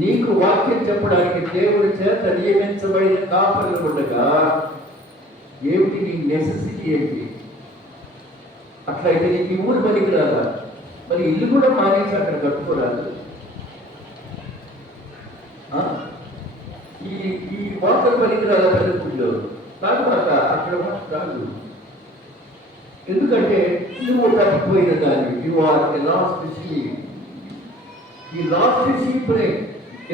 నీకు వాక్యం చెప్పడానికి దేవుడి చేత నియమించబడిన కాపరులు ఉండగా ఏమిటి నీ నెసెసిటీ ఏంటి? అట్లయితే నీకు ఈ ఊరు పనికి రాదా? మరి ఇల్లు కూడా మానేసి అక్కడ కట్టుకోరాదు? ఈ వాటర్ పనికి రాదా? పల్లెటూరులో తర్వాత అక్కడ రాదు. ఎందుకంటే నువ్వు తప్పిపోయిన దాన్ని, you are a lost sheep. ఈ లాస్ట్ షీప్ని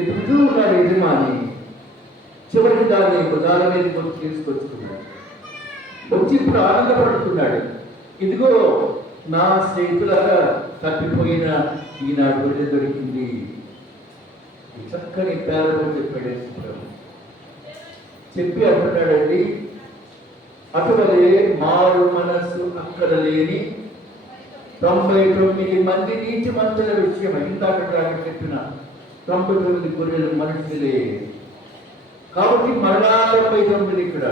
ఎదుగుతూ ఉన్నారు యజమాని. చివరికి దాన్ని దాని మీద తీసుకొచ్చుకున్నాడు. వచ్చి ఇప్పుడు ఆనందపడుతున్నాడు. ఇదిగో నా స్నేహితులారా, తప్పిపోయిన ఈనాడు గొర్రె దొరికింది. చక్కని పేదలు చెప్పాడు చెప్పి అంటున్నాడండి, అటువలే మారు మనస్సు అక్కడ లేని 99 మంది నీతిమంతుల విషయం ఇందాక చెప్పిన 99 గొర్రెలు మనుషులే కాబట్టి మరలా 99 ఇక్కడ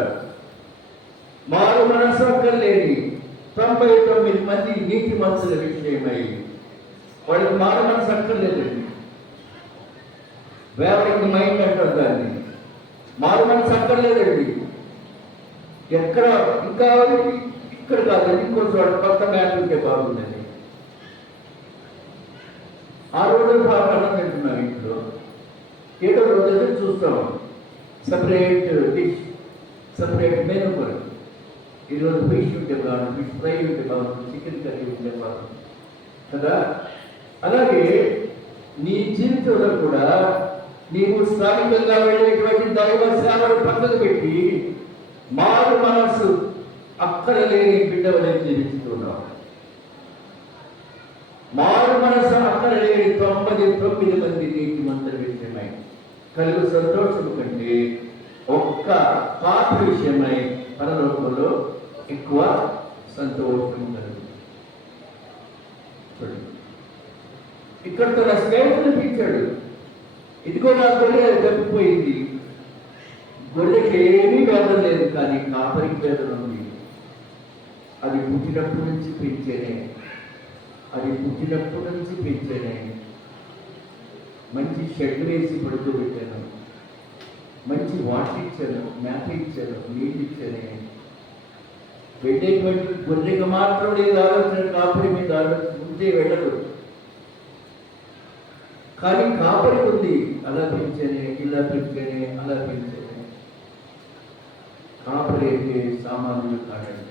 మారు మనస్సు అక్కడ లేని 99 మంది నీతిమంతుల విషయమై. వాళ్ళకి మారు మనసు అక్కర్లేదండి, వేవరింగ్ మైండ్ అంటారు దాన్ని. మారు మనసు అక్కర్లేదండి. ఎక్కడ ఇంకా ఇక్కడ కాదండి, ఇంకో చోట కొత్త మ్యాప్ ఉంటే బాగుందని. ఆ రోజు బాగా అన్నం తింటున్నాం ఇంట్లో. ఏదో రోజు చూస్తాం సపరేట్ డిష్, సపరేట్ మెనూ కూడా. ఈరోజు ఫిష్ ఉంటే బాగుంది, ఫిష్ ఫ్రై ఉంటే బాగుంది, చికెన్ కర్రీ ఉంటే బాగుంది కదా. అలాగే నీ జీవితంలో కూడా నీవు స్థానికంగా వెళ్ళేటువంటి దైవ సేవలు పక్కన పెట్టి మారు మనస్సు అక్కడ లేని బిడ్డవలే జీవిస్తున్నావు. మారు మనస్సు అక్కడ లేని 99 మంది నీతిమంతుల విషయమై కలుగు సంతోషం కంటే ఒక్క పాప విషయమై పరలోకంలో ఎక్కువ సంతోషం కలుగు. ఇక్కడ తన స్నేహితులు పిలిచాడు, ఇదిగో నా గొర్రె తప్పిపోయింది. గొర్రెకి ఏమీ వేదన లేదు, కానీ కాపరికి వేదన ఉంది. అది పుట్టినప్పటి నుంచి పెంచేనే, మంచి షెడ్ వేసి పడుకోబెట్టాను, మంచి వాటర్ ఇచ్చాను, మేత ఇచ్చాను, నీళ్ళు ఇచ్చానే. వెళ్ళేటువంటి గొర్రెకి మాత్రం లేదు ఆలోచన, కాపరి మీద ఆలోచన ఉంటే వెళ్ళదు. కానీ కాపరి ఉంది, అలా పెంచానే, ఇలా పెంచానే, అలా పెంచానే. కాపరి అయితే సామాన్యులు కాడండి.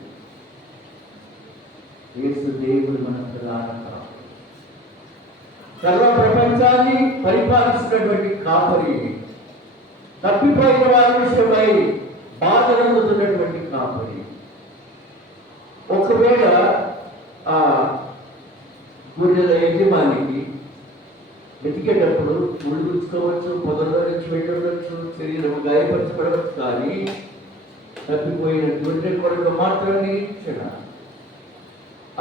యేసు దేవుడు మన ప్రధాన కాపరి, సర్వ ప్రపంచాన్ని పరిపాలిస్తున్నటువంటి కాపరి, తప్పిపోయిన వారి విషయమై బాధలుతున్నటువంటి కాపరి. ఒకవేళ ఆ గొర్రెల యజమానికి వెతికేటప్పుడు ముళ్ళు గుచ్చుకోవచ్చు, పొదల్లో నుంచి వెళ్ళవచ్చు, శరీరం గాయపరచబడవచ్చు, కానీ తప్పిపోయిన గొర్రె కొరకు మాత్రం నిరీక్షణ.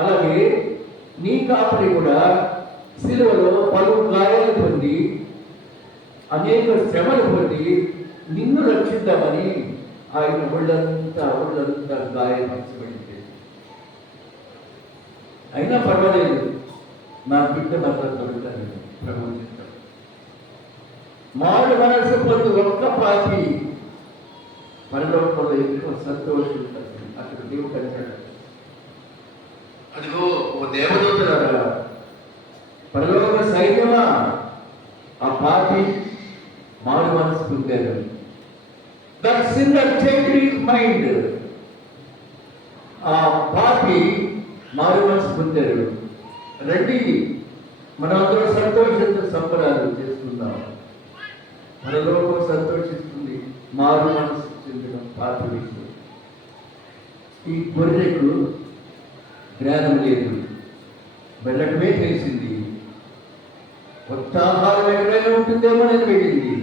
అలాగే నీ కాపరి కూడా సిలువలో పలు గాయాలు పొంది, అనేక శ్రమలు పొంది నిన్ను రక్షిద్దామని ఆయన ఒళ్ళంతా గాయపరచబడింది. అయినా పర్వాలేదు, నా బిడ్డ మాత్రం దొరుకుతాను ప్రభు చెప్తాడు. మారు మనసు పొంది ఒక్క పాపి పరలోకంలో ఎక్కువ సంతోషం ఉంటుంది. అక్కడ దేవుడు అంటాడు, అదిగో ఓ దేవదూతలారా, పరలోక సైన్యమా, ఆ పాపి మారు మనసు పొందారు. That sinner changed his mind. ఆ పాపి మారు మనసు పొందారు. రండి, మనందరూ సంతోషంతో సంబరాలు చేసుకుందాం. పరలోకం సంతోషిస్తుంది మారు మనసు చెందిన పాపి విషయం. ఈ గొర్రెకు జ్ఞానం లేదు, వెళ్ళటమే తెలిసింది. కొత్త ఆహారం ఎక్కడైనా ఉంటుందేమో నేను వెళ్ళింది,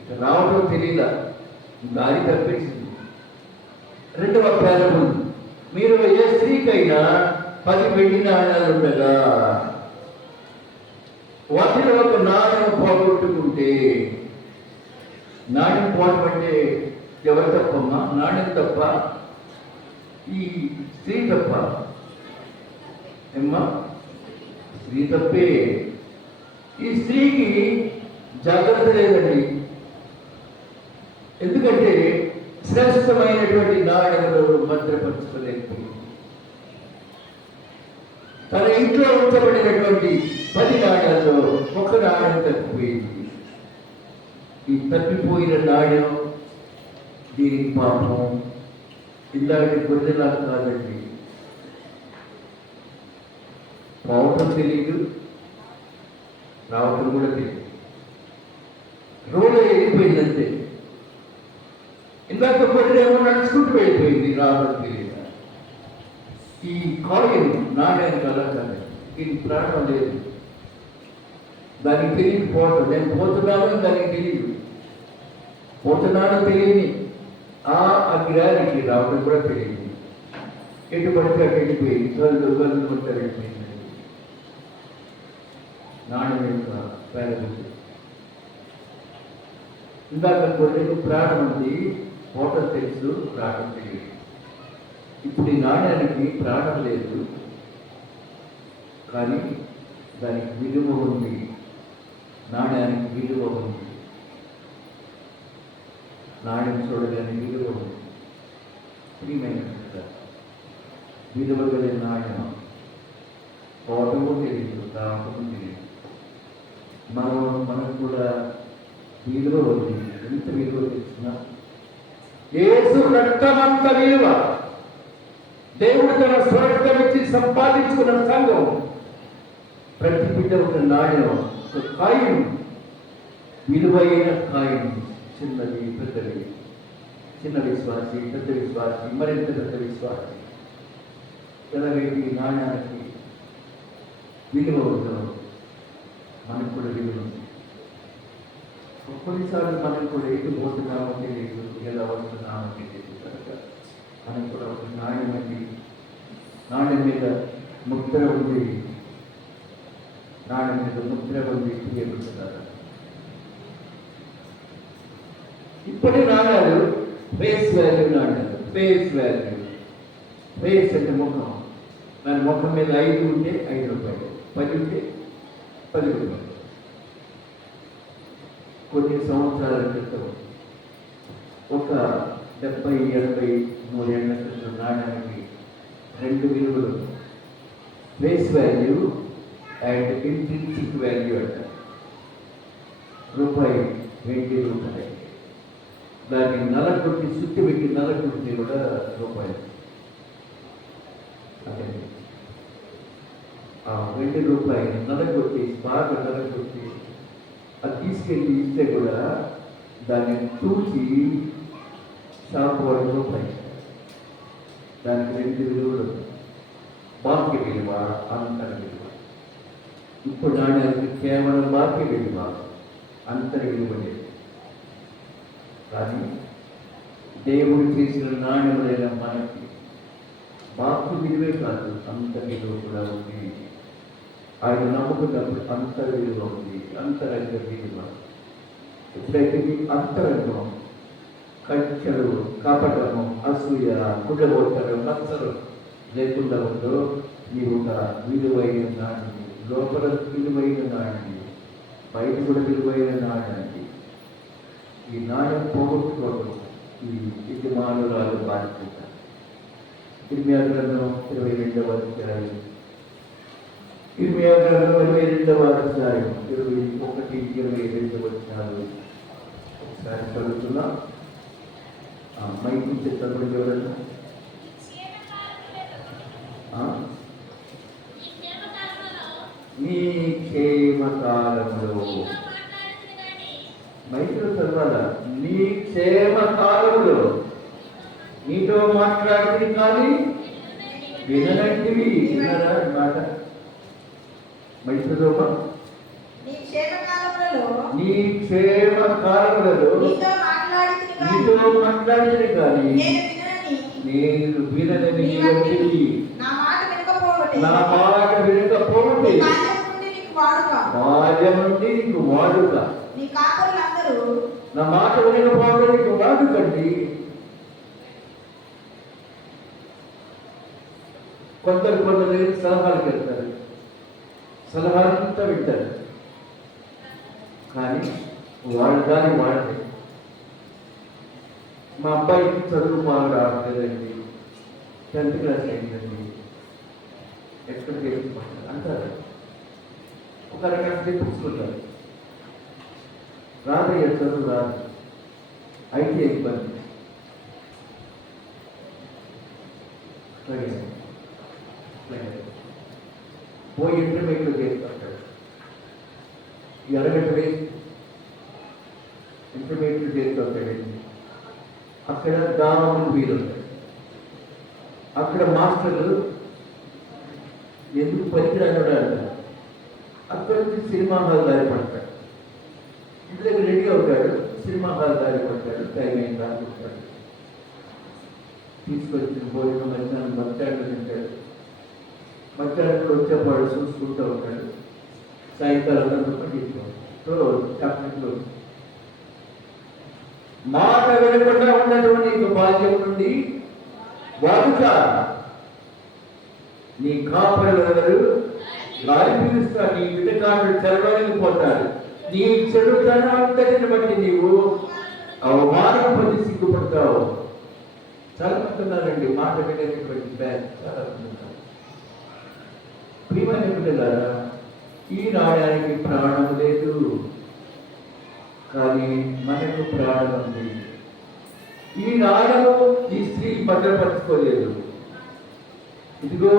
ఇక రావడం తెలియదా, దారి తప్పేసింది. రెండవ పేరబుల్ మీరు ఏ స్త్రీకైనా 10 వెండి నాణ్యాలు ఉండగా వాటిలో ఒక నాణ్యం పోగొట్టుకుంటే, నాణ్యం పోవడం అంటే ఎవరు తప్పమ్మా? నాణ్యం తప్ప, ఈ స్త్రీ తప్ప ఏమ్మా? స్త్రీ తప్పే. ఈ స్త్రీకి జాగ్రత్త లేదండి. ఎందుకంటే శ్రేష్టమైనటువంటి నాణ్యములు భద్రపరచుకోలేకపోయింది. తన ఇంట్లో ఉంచబడినటువంటి 10 నాణ్యాల్లో ఒక నాణ్యం తప్పిపోయింది. ఈ తప్పిపోయిన నాణ్యం దీనికి పాపం ఇలాంటి గొర్రెలా కాదండి. పోవటం తెలియదు, రావటం కూడా తెలియదు. రోడ్లో వెళ్ళిపోయిందంటే, ఇందాక గొర్రెమో నడుచుకుంటూ వెళ్ళిపోయింది, రావడం తెలియదు. ఈ కాయిన్ నాణ్యం కదా కాదు, దీనికి ప్రాణం లేదు. దానికి తెలియదు పోవటం. నేను పోతున్నాను దానికి తెలియదు, పోతున్నాను తెలియని ఆ అగ్రానికి రావడం కూడా తెలియదు. ఎటు పడితే అటు వెళ్ళిపోయింది, కళ్ళు పడితే వెళ్ళిపోయింది. నాణ్యం యొక్క పేరు ఇందాక గొర్రెకు ప్రాణం ఉంది, పోవటం తెలుసు, ప్రాణం తెలియదు. ఇప్పుడు ఈ నాణ్యానికి ప్రాణం లేదు, కానీ దానికి విలువ ఉంది. నాణ్యానికి విలువ ఉంది. నాణ్యం చూడగానే విలువ ఉంది. ప్రియమైన విలువ కలిగిన నాణ్యం పోవటము తెలియదు, రావటము తెలియదు. మనకు కూడా విలువ ఉంది. ఎంత విలువ తెలిసిన యేసు రక్తమంత విలువ. దేవుడు తన స్వరక్తం ఇచ్చి సంపాదించుకున్న సంఘం. ప్రతి బిడ్డ ఒక నాణ్యం, ఒక కాయిన్, విలువైన కాయిన్. చిన్నది, పెద్దది, చిన్న విశ్వాసి, పెద్ద విశ్వాసి, మరింత పెద్ద విశ్వాసి. ఎలాగైతే ఈ నాణ్యానికి విలువ ఉందో మనకు కూడా విలువ ఉంది. కొన్నిసార్లు మనం కూడా ఎటు పోతున్నామో తెలియదు, ఎలా వస్తున్నామో తెలియదు కనుక మనం కూడా ఒక నాణ్యం అండి. నాణ్యం మీద ముద్ర ఉంది, నాణ్యం మీద ముద్ర ఉంది. ప్రియమిస్తున్నారు ఇప్పటి నాణ్యాలు ఫేస్ వాల్యూ నాణ్యాలు. ఫేస్ వాల్యూ, ఫేస్ అంటే ముఖం. దాని ముఖం మీద 5 ఉంటే 5 రూపాయలు, 10 ఉంటే 10 రూపాయలు. కొన్ని సంవత్సరాల క్రితం, ఒక 70, 80, 100 ఏళ్ల క్రితం నాణ్యానికి 2 విలువలు, face value and intrinsic value అంట. రూపాయి, 20 రూపాయలు. దాన్ని నలగొట్టి, సుత్తి పెట్టి నలగొట్టి కూడా రూపాయలు. అదే ఆ 20 రూపాయలు నలగొట్టి, బాగా నలగొట్టి అది తీసుకెళ్ళి ఇస్తే కూడా దాన్ని తూచి షాప్ వాడి రూపాయి. దానికి 2 విలువలు, బాక్య విలువ, అంతర విలువ. ఇప్పుడు నాణ్యానికి కేవలం బాక్య విలువ, అంతర విలువ లేదు. కానీ దేవుడు చేసిన నాణ్యములైన మనకి బాక్య విలువే కాదు, అంతర విలువ కూడా ఉంది. ఆయన నమ్ముకున్నప్పుడు అంతర విలువ ఉంది, అంతరంగ విలువ. ఎప్పుడైతే మీ అంతరంగం కక్షలు, కపటము, అసూయ, కుడగొట్టడం, మత్సరం లేకుండా ఉందో నీవు ఒక విలువైన నాణ్యం, లోపల విలువైన నాణ్యం, బయట కూడా విలువైన నాణ్యాన్ని. ఈ నాణ్యం పోగొట్టుకోవడం ఈ యజమానురాలు బాధ్యత. ఇర్మియా గ్రంథం 22వ అధ్యాయం, ఇర్మియా గ్రంథం 22వ అధ్యాయం 21, 22 వచనాలు ఒకసారి చదువుతున్నా. మైకి చదువు ఎవరన్నా? నీ క్షేమకాలంలో, మైకులో చదవాల. నీ క్షేమకాలంలో నీతో మాట్లాడింది కానీ విననంటివి. వినరా మాట? మైకు చదవమా. నీ క్షేమ కాలములలో నీతో మాట్లాడింది కానీ నేను వినని నీవంటివి. నా మాట వినకపోవటే నా మాట వినకపోతే బాల్యం నుండి నీకు వాడుక బాల్యం నుండి నీకు వాడుక. నీ కాపరులందరూ నా మాట వినకపోవడం నీకు వాడుకండి. కొందరు సలహాలకు వెళ్తారు, సలహాలంతా వింటారు, కానీ వాళ్ళు దాన్ని వాడలేదు. మా అబ్బాయికి చదువు బాగా రావట్లేదండి, 10th క్లాస్ అయిందండి, ఎక్కడ చేసుకుంటారు అంటారు. ఒక రకంగా తెప్పించుకుంటారు. రాదయ్య చదువు రాదు, అయితే ఇబ్బంది. పోయి ఇంటర్మీడియట్లో చేసుకుంటాడు. ఈ అరగంట వేసి ఇంటర్మీడియట్లో చేసుకుంటాడండి. అక్కడ దామములు వీలు ఉంటాయి. అక్కడ మాస్టర్లు ఎందుకు పనికిరాని అంటారు. అక్కడి నుంచి సినిమా హాల్ దారి పడతాడు. ఇంటి దగ్గర రెడీ అవుతాడు, సినిమా హాల్ దారి పడతాడు, టైం అయిన రాకుంటాడు. తీసుకొచ్చిన భోజనం మధ్యాహ్నం మధ్యాహ్నం తింటాడు. మధ్యాహ్నం వచ్చేవాడు చూసుకుంటూ ఉంటాడు. సాయంకాలం పట్టించుకోడు. మాట వినకుండా ఉన్నటువంటి బాల్యం నుండి వాడుక. నీ కాపరులందరూ గాలి పీలుస్తారు, నీ బిడ్డకారులు చెరవడానికి పోతారు. నీ చెడుతనాన్ని బట్టి నీవు అవమానం పొంది సిగ్గుపడతావు. చాలా మంటున్నారండి మాట వినేటువంటి చాలా మంటున్నారు. ప్రియమైన పిల్లలారా, ఈ నాణ్యానికి ప్రాణం లేదు, కానీ మనకు ప్రాణం ఉంది. ఈ నాణ్యము ఈ స్త్రీ భద్రపరచుకోలేదు. ఇదిగో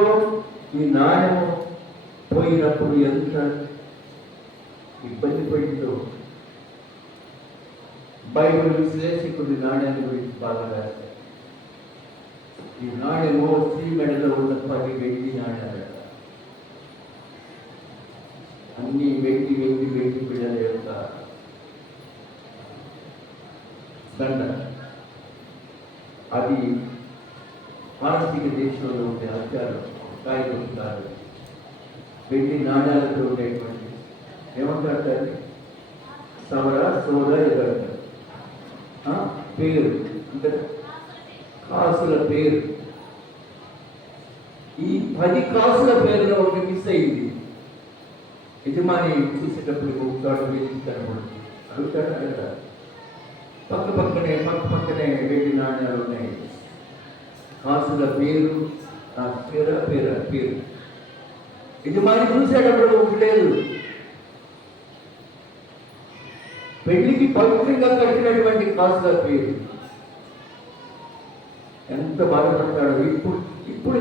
ఈ నాణ్యము పోయినప్పుడు ఎంత ఇబ్బంది పడిందో. బైబిల్ విశ్లేషకుడి నాణ్యాన్ని గురించి బాగా రాశారు. ఈ నాణ్యము స్త్రీ మెడలో ఉన్న 10 వెండి నాణ్యాలు. అన్ని వెండి పిల్లల యొక్క దండ. అది పారసీక దేశంలో ఉండే అత్యాలు కాయకొస్తారు. వెండి నాణ్యాలతో ఉండేటువంటి ఏమంటారు, సవర సోద ఎదంటారు. పేరు అంటే కాసుల పేరు. ఈ 10 కాసుల పేరులో ఒకటి మిస్ అయింది. యజమాని చూసేటప్పుడు ఒకసారి కనబడుతుంది. అడుగుతాడు కదా, పక్కనే వెండి నాణ్యాలు ఉన్నాయి. కాసుల పేరు పేరు. యజమాని చూసేటప్పుడు ఒకటి లేదు. పెళ్లికి పవిత్రంగా కట్టినటువంటి కాసుల పేరు. ఎంత బాధపడతాడు. ఇప్పుడు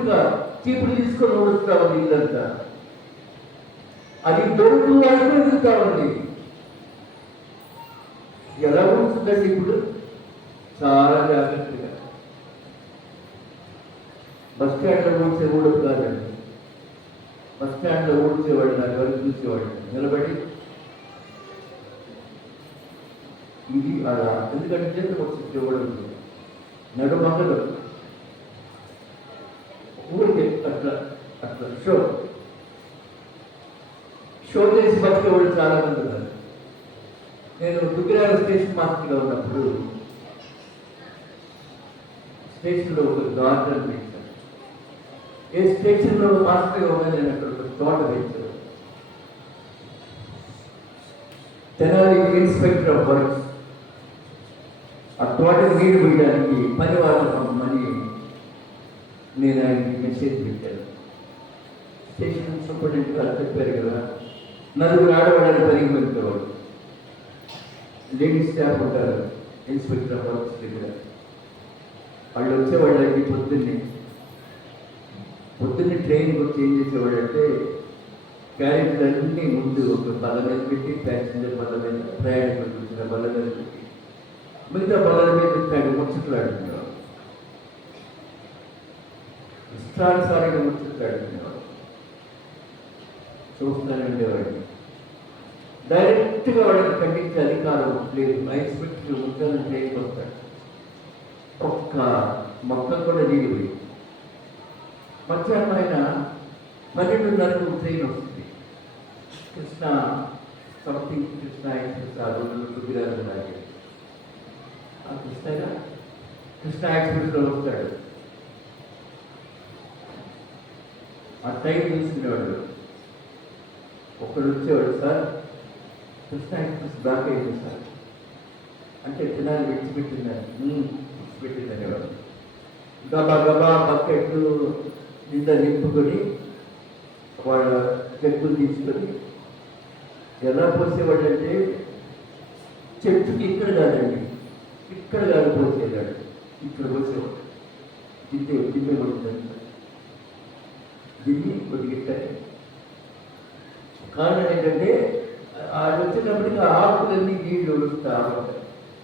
చీపుడు తీసుకొని ఓడుస్తా ఉంది ఇల్లంతా. అది దొరుకు వరకు ఎదుగుతా ఉంది. ఎలా ఉంటుందండి ఇప్పుడు? చాలా జాగ్రత్తగా. బస్ స్టాండ్లో ఊడ్చే ఊడదు కాదండి. బస్ స్టాండ్లో ఊడ్చేవాడు నాకు ఎవరు చూసేవాడు నిలబడి ఇది అలా. ఎందుకంటే చేతి వచ్చి ఊడదు, నడుమగలు ఊరికి అట్లా షో చేసి బతికేవాళ్ళు చాలా మంది ఉన్నారు. నేను దుగ్గిరాల స్టేషన్ మాస్టర్గా ఉన్నప్పుడు స్టేషన్లో ఒక గార్డెన్ వేశాను. ఏ స్టేషన్లో మాస్టర్గా ఉన్నా నేను అక్కడ ఒక తోట వేశాను. తెనాలి ఇన్స్పెక్టర్ ఆఫ్ వర్క్స్ ఆ తోటని నీరు వేయడానికి పని వాళ్ళు పంపమని నేను ఆయనకి మెసేజ్ పెట్టాను. స్టేషన్ సూపరింటెండెంట్ గారు చెప్పారు కదా, 4 ఆడవాళ్ళని పనికి పెంచేవాడు. లేడీస్ స్టాఫ్ ఉంటారు ఇన్స్పెక్టర్ ఆఫ్ వర్క్స్ దగ్గర. వాళ్ళు వచ్చేవాళ్ళకి పొద్దున్నే ట్రైన్ వచ్చి ఏం చేసేవాడు అంటే, క్యారెట్లన్నీ ముందు ఒక బల్ల మీద పెట్టి, ప్యాసింజర్ బల్ల మీద, ప్రయాణికులు కూర్చున్న బల్ల మీద పెట్టి, మిగతా బల్లల మీద ముచ్చట్లాడుతున్నారు. ఇష్టానుసారంగా ముచ్చట్లాడుతున్నారు. చూస్తూనే ఉండేవాడిని. డైరెక్ట్గా వాళ్ళకి ఖండించే అధికారం లేదు. ఇన్స్పెక్టర్ ముఖ్యంగా ట్రైన్కి వస్తాడు. ఒక్క మొత్తం కూడా నీళ్ళు మధ్యాహ్నం ఆయన 12:30కు ట్రైన్ వస్తుంది. కృష్ణ సంథింగ్ కృష్ణ ఎక్స్ప్రెస్ ఆ రోజుల్లో గుజరాత్ లాగే ఆ కృష్ణ ఎక్స్ప్రెస్లో వస్తాడు. ఆ టైం తీసుకునేవాడు. ఒకడు వచ్చేవాడు, సార్ కృష్ణ ఎక్స్ప్రెస్ బ్లాక్ అయింది సార్ అంటే తినాలి విడిచిపెట్టిందనేవాడు. గబా గబా బకెట్లు నిండా నింపుకొని వాళ్ళ చెక్కులు తీసుకొని ఎలా పోసేవాడు అంటే చెట్టుకి ఇక్కడ కాదండి, ఇక్కడ కాదు పోసేవాడు, ఇక్కడ పోసేవాడు. దిమ్మె కొడుతుంది, దిమ్మి కొద్దిగిట్టాయి. కారణం ఏంటంటే అది వచ్చేటప్పటికి ఆకులన్నీ నీళ్ళు ఒడుస్తా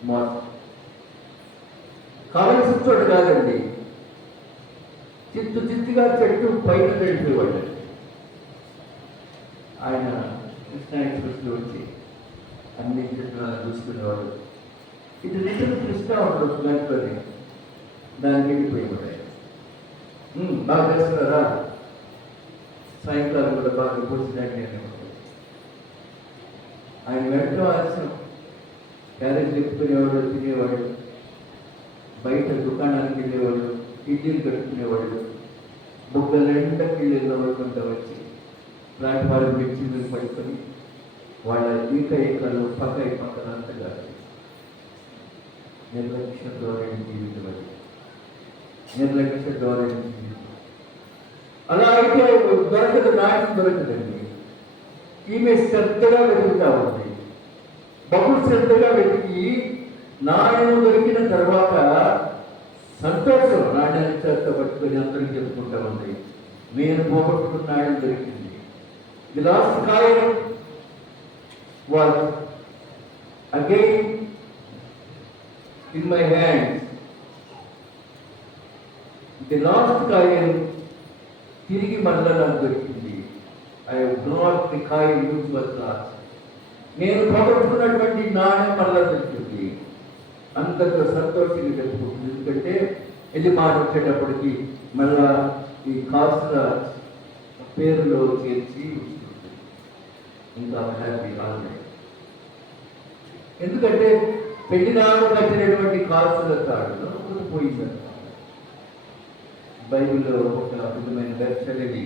మోసం కావలసిన చోటు కాదండి, చిత్తుగా చెట్టు పైన వెళ్ళిపోయేవాళ్ళు. ఆయన కృష్ణ ఎక్స్ప్రెస్లో వచ్చి అన్ని చెట్లు చూసుకునేవాడు. ఇది రిటర్న్ కృష్ణ ఉంటుంది గంటలోనే దాన్ని వెళ్ళిపోయేవాడు. బాగా చేస్తున్నారా, సాయంకాలం కూడా బాగా పోసినట్టు ఆయన వెంటనే ఆలస్యం. క్యారేజ్ చెప్పుకునేవాడు, తినేవాడు, బయట దుకాణానికి వెళ్ళేవాడు, ఇడ్లీలు కట్టుకునేవాడు, బొగ్గల నిండా కిళ్ళలో కొంత వచ్చి ప్లాట్ఫారం మిర్చి మీద పడుకొని వాళ్ళ ఏకలు పక్కనంతగా నిర్లక్ష్య ధోరణి జీవితం అది, నిర్లక్ష్య ధోరణి జీవితం. అలా అయితే దొరకదు, నాయకుడు దొరకదండి. ఈమె శ్రద్ధగా వెతుకుతా ఉంది, బహు శ్రద్ధగా వెతికి నాణ్యం దొరికిన తర్వాత సంతోషం, నాణ్యాన్ని చేత పట్టుకొని అందరికి చెప్పుకుంటా ఉంది, నేను పోగొట్టుకున్న నాణ్యం దొరికింది. The last coin was again in my hands. The last coin తిరిగి మరలా నాకు దొరికింది. I brought the coin use was last. నేను పోగొట్టుకున్నటువంటి నాణ్యం మరలా దొరికింది. అంతగా సంతోషంగా చెప్పుకుంటుంది. ఎందుకంటే వెళ్ళి మాట వచ్చేటప్పటికి మళ్ళా ఈ కాసుల పేరులో చేర్చి ఇంకా హ్యాపీ కాదు. ఎందుకంటే పెళ్లి నాడు కట్టినటువంటి కాసుల తాడులో పోయిందంట. బైబిల్లో ఒక విధమైన దర్శనది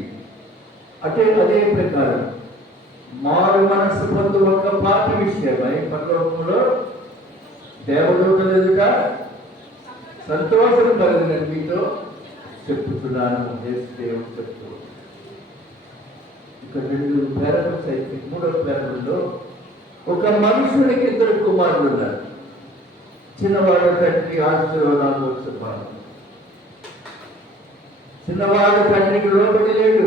అదే ప్రకారం మారు మనస్సు పొందు ఒక పాత విషయమై పరలోకంలో దేవదూతల ఎదుట సంతోషం కలిగినది మీతో చెప్పుతున్నాను. దేవుడు చెప్తూ ఇక్కడ 2 పేరబుల్స్ అయితే 3వ పేరబుల్లో ఒక మనుషునికి 2 కుమారులు ఉన్నారు. చిన్నవాడు తండ్రి ఆశీర్వాదాలు భాగం. చిన్నవాడు తండ్రికి లోబడి లేడు,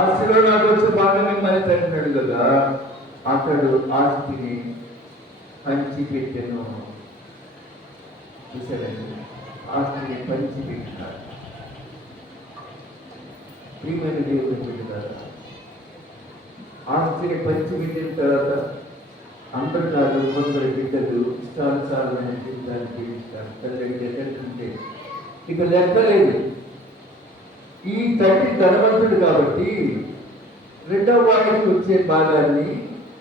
ఆశీర్వాదాలు వచ్చే భాగమే మరి తండ్రి అడుగగా అతడు ఆస్తిని పంచి పెట్టెను. చూసారండి, ఆస్తిని పంచి పెట్టినాడు. ప్రియమైన దేవుడు పెట్టినారు. ఆస్తిని పంచి పెట్టిన తర్వాత అందరు కాదు, కొందరు బిడ్డలు ఇష్టానుసారమైన జీవితాన్ని జీవిస్తారు. తల్లి ఎక్కడుంటే ఇక లెక్కలేదు. ఈ తండ్రి ధనవంతుడు కాబట్టి 2వ వాడికి వచ్చే భాగాన్ని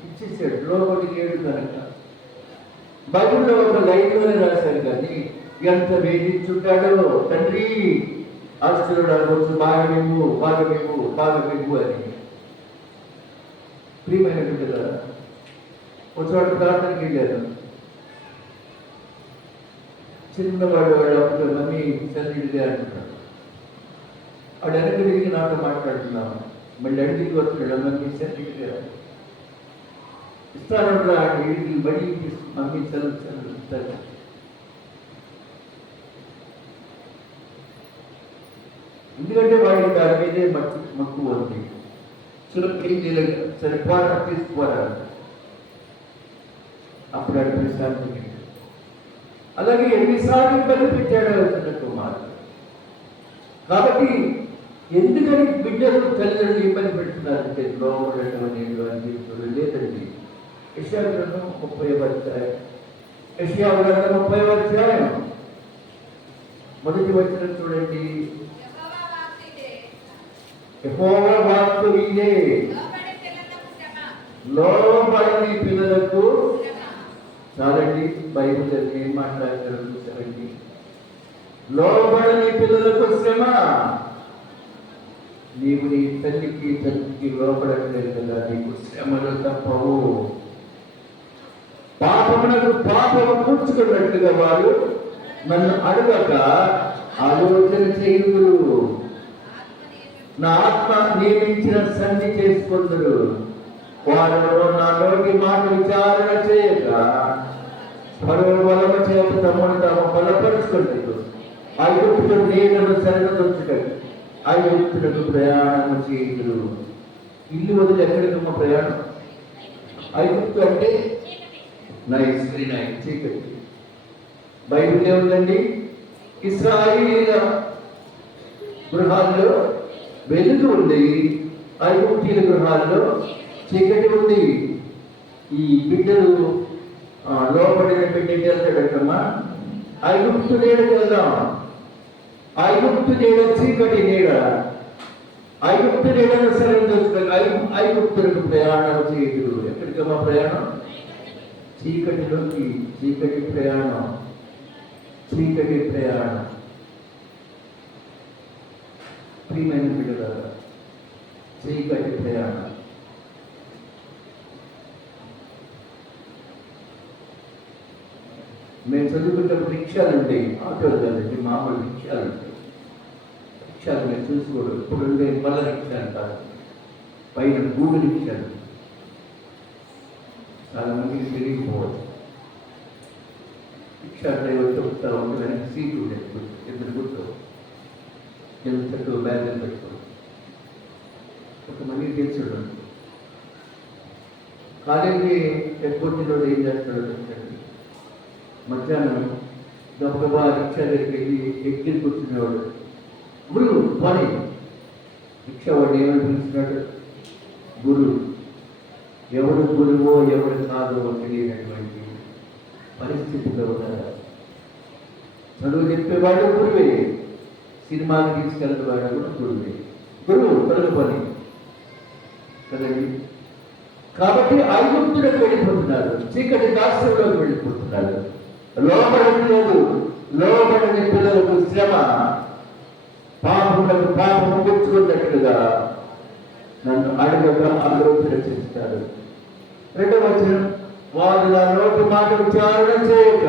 ఇచ్చేసాడు. లోపలి లేడు కనుక బైబిల్లో ఒక లైన్లోనే రాశారు. కానీ ఎంత వేధించుంటాడో తండ్రి ఆశీర్వాదాలు భాగమివ్వు అని. ప్రియమైన బిడ్డలారా, ఒక చోట ప్రార్థనకి వెళ్ళారు. చిన్నవాడు వాడు అప్పుడు మమ్మీ చదివిదే అంటున్నాడు. వాడు వెనక తిరిగి నాతో మాట్లాడుతున్నాను. మళ్ళీ అడిగి వస్తున్నాడు, మమ్మీ చదివిదే ఇస్తాను వీడికి బడి మమ్మీ చదువు ఇస్తాను. ఎందుకంటే వాడికి దాని మీదే మక్కువ ఉంది. సులభంగా సరే తీసుకోవాలి. అప్పుడు అడిగిన శాంతి. అలాగే ఎన్నిసార్లు ఇబ్బంది పెట్టాడో చిన్న కుమారుడు. కాబట్టి ఎందుకని బిడ్డలు తల్లిదండ్రులు ఇబ్బంది పెడుతున్నారంటే లోపడేటువంటి లేదండి. యెషయా గ్రంథం 30వ అధ్యాయం. యెషయా గ్రంథం 30వ అధ్యాయం మొదటి వచనం చూడండి. యెహోవా వాక్కు ఇదే. యెహోవా వాక్కు ఇదే. లోబడి పిల్లలకు శ్రమ. లోబడని పిల్లలకు శ్రమ. చాలండి. బైబిల్ ఏం మాట్లాడతారు చూసారండి. లోబడని పిల్లలకు శ్రమ. నీవు నీ తల్లికి తండ్రికి లోపడట్లేదు కదా, నీకు శ్రమలు తప్పవు. పాపమునకు పాపము కూర్చుకున్నట్లుగా వారు నన్ను అడగక ఆలోచన చేయుదురు. నా ఆత్మ నియమించిన సంధి చేసుకుందరు. వారు నా నోటి మాట విచారణ చేయక పరువు బలమ చేత తమను తాము బలపరుచుకుంటారు. ఐగుప్తు నీళ్లను సరిగదొచ్చుటకు ఐగుప్తులకు ప్రయాణము చేయుదురు. ఇల్లు వదిలి ఎక్కడికమ్మ ప్రయాణం? ఐగుప్తు అంటే నైస్, వెరీ నైస్, చీకటి. బైబిల్ ఏముందండి? ఇశ్రాయేలీయుల గృహాల్లో వెలుగు ఉంది, ఐగుప్తీయుల గృహాల్లో చీకటి ఉంది. ఈ బిడ్డలు లోపడిన బిడ్డ వెళ్తాడమ్మా, ఐగుప్తు నీడకి వెళ్దాం. ఐగుప్తు నీడ చీకటి నీడ. ఐగుప్తు నీడను ఐగుప్తులకు ప్రయాణం చేయదు. ఎక్కడికమ్మా ప్రయాణం? చీకటిలోకి. చీకటి ప్రయాణం, చీకటి ప్రయాణం. ప్రియమైన బిడ్డలారా, చీకటి ప్రయాణం. మేము చదువుకున్నప్పుడు రిక్షాలు ఉంటాయి, ఆటోలు కదండి, మామూలు రిక్షాలు ఉంటాయి. రిక్షాలు మేము చూసుకోవడం ఇప్పుడు ఉండే మల్ల రిక్షా అంటారు, పైన గూడు రిక్షాలు. చాలా మందికి తెలియకపోవచ్చు. రిక్షా డ్రైవర్ చెప్తా ఉంటుందని సీటు ఉండేది, ఇద్దరు కూర్చో, ఎంత చక్కగా బ్యాగులు పెట్టుకో. ఒక మందికి తెలుసు కాలేజీ ఎయిర్పోర్ట్లో ఏం చేస్తాడో చెప్పండి. మధ్యాహ్నం గొప్పగా రిక్షా దగ్గరికి వెళ్ళి ఎక్కి కూర్చునేవాడు. గురు పని రిక్షా వాడు ఏమని పిలుస్తున్నాడు? గురు. ఎవడు గురువో ఎవడు కాదో తెలియనటువంటి పరిస్థితిలో ఉన్నాడు. చదువు చెప్పేవాడు గురువే, సినిమాకి తీసుకెళ్ళేవాడు కూడా గురువే. గురువు పరుగు పని కదండి. కాబట్టి ఐగుప్తులకు వెళ్ళిపోతున్నారు, చీకటి దాస్యంలోకి వెళ్ళిపోతున్నారు. లోబడలేదు, లోబడని పిల్లలకు శ్రమ. పాపములకు పాపము గుర్తుకున్నట్లుగా నన్ను అడగక ఆలోచన చేస్తారు. రెండవ వచనం, వారు నా నోటి మాట విచారణ చేయక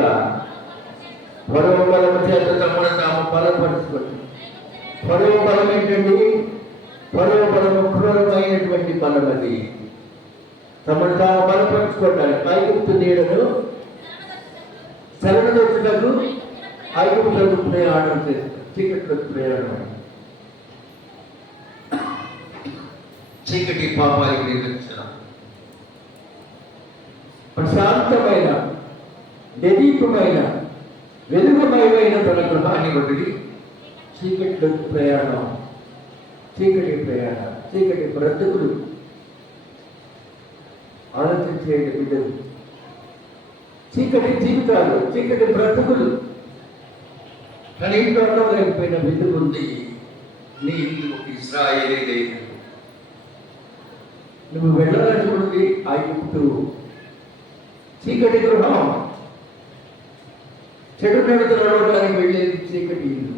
పరమ బలము చేత తమను తాము బలపరుచుకోండి. పరమ బలం ఏంటండి? పరమ బలము క్రూరమైనటువంటి బలం. అది తమను తాము బలపరుచుకోవడానికి ఐగుప్తు నీడను శరణదొచ్చుటకు ఐగుప్తులకు ప్రయాణం చేస్తారు. చీకట్లకు ప్రయాణం. చీకటి పాపానికి నిదర్శనం. ప్రశాంతమైన నిర్దీపమైన వెలుగుమయమైన తన గృహాన్ని వదిలి చీకట్లకు ప్రయాణం. చీకటి ప్రయాణం, చీకటి బ్రతుకులు. ఆలోచించేయండి బిడ్డలు. చీకటి జీవితాలు, చీకటి బ్రతుకులు. తన ఇంట్లో లేకపోయిన వెలుగు ఉంది. నీ ఇల్లు ఇశ్రాయేలే. నువ్వు వెళ్ళాలనుకున్నది ఐగుప్తు చీకటి గృహం. చెడు నడతలు నడవడానికి వెళ్ళేది చీకటి ఇల్లు.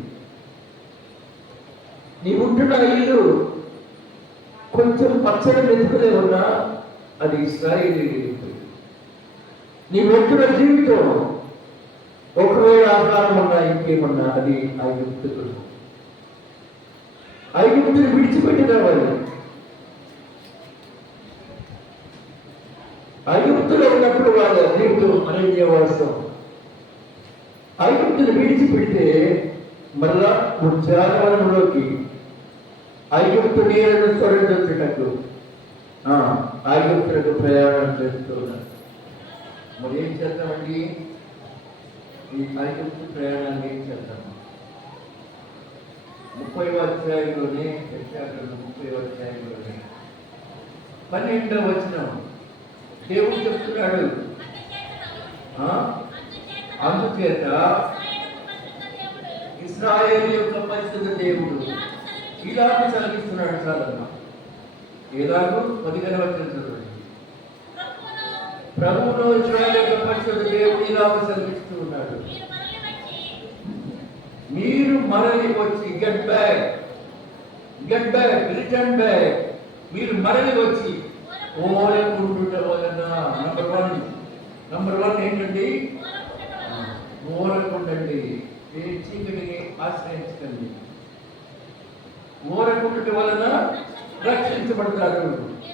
నీ ఉంటున్న ఇల్లు కొంచెం పచ్చడి వెతుకులే ఉన్నా అది ఇశ్రాయేలీ. నీ వెంటున్న జీవితం ఒకవేళ ఆహారం ఉన్నా ఇంకేమన్నా అది ఐగుప్తు. ఐగుప్తుని విడిచిపెట్టిన వాళ్ళు ఐగుప్తులో ఉన్నప్పుడు వాళ్ళ జీవితం అరణ్యవాసం. ఐగుప్తుని విడిచిపెడితే మళ్ళా ఉద్యానవనంలోకి ఐగుప్తు నీళ్లను స్వరించటట్టు ఐగుప్తులకు ప్రయాణం చేస్తున్నారు. మరి ఏం చేద్దామండి? ఈ ఐగుప్తు ప్రయాణాన్ని ఏం చేద్దాం? 30వ అధ్యాయంలోనే 30వ అధ్యాయంలోనే 12వ వచనం దేవుడు చెప్తున్నాడు, అందుచేత ఇశ్రాయేలు యొక్క పరిశుద్ధ దేవుడు ఇలాగ చదివిస్తున్నాడు చాలమ్మా. ఎలాగూ 15వ వచనం ప్రభువును ఇశ్రాయేలు యొక్క పరిశుద్ధ దేవుడు ఇలాగ చదివిస్తూ ఉన్నాడు. మీరు మరలి వచ్చి గెట్ బ్యాక్, రిటర్న్ బ్యాక్. మీరు మరలి వచ్చి ఓరకుండుట వలన నంబర్ వన్ ఏంటండి? ఓరకుండండి, ఏ చీకటిని ఆశ్రయించకండి. ఓరకుండుట వలన రక్షించబడతారు.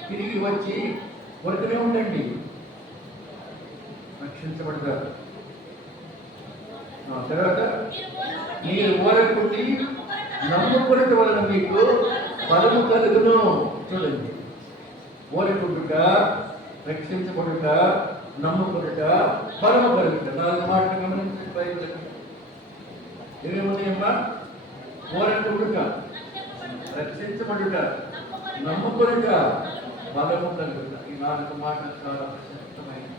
తిరిగి వచ్చి కొరకనే ఉండండి, రక్షించబడతారు. తర్వాత మీరు ఓరకుండి నమ్ముకున్నట వలన మీకు బలము కలుగును. చూడండి, ఓరకుండుట, రక్షించబడుట, నమ్ముకునుట, బలము కలుగుట. 4 మాటలు గమనించండి. బైబిల్ ఏమేమున్నాయమ్మా? ఓరకుండుట, రక్షించబడుట, నమ్ముకునుట, బలము కలుగుట. ఈ 4 మాటలు చాలా ప్రశస్తమైనవి.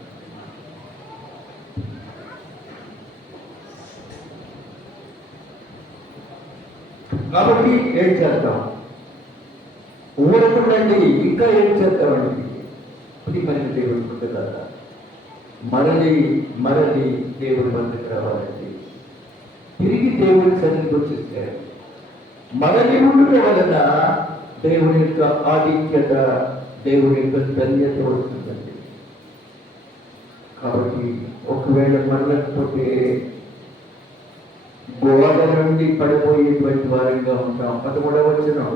కాబట్టి ఏం చేద్దాం? ఊరకుండండి, ఇంకా ఏం చేద్దామండి? మరి దేవుడు పుట్టుక మరలి దేవుడి వద్దకు రావాలండి. తిరిగి దేవుడి సన్నిధికి వచ్చేస్తే మరలి ఉండటం వలన దేవుని యొక్క ఆధిక్యత, దేవుని యొక్క ధన్యత వస్తుందండి. కాబట్టి ఒకవేళ మరలకపోతే గోడ నుండి పడిపోయేటువంటి వారిగా ఉంటాం. 13వ వచనం,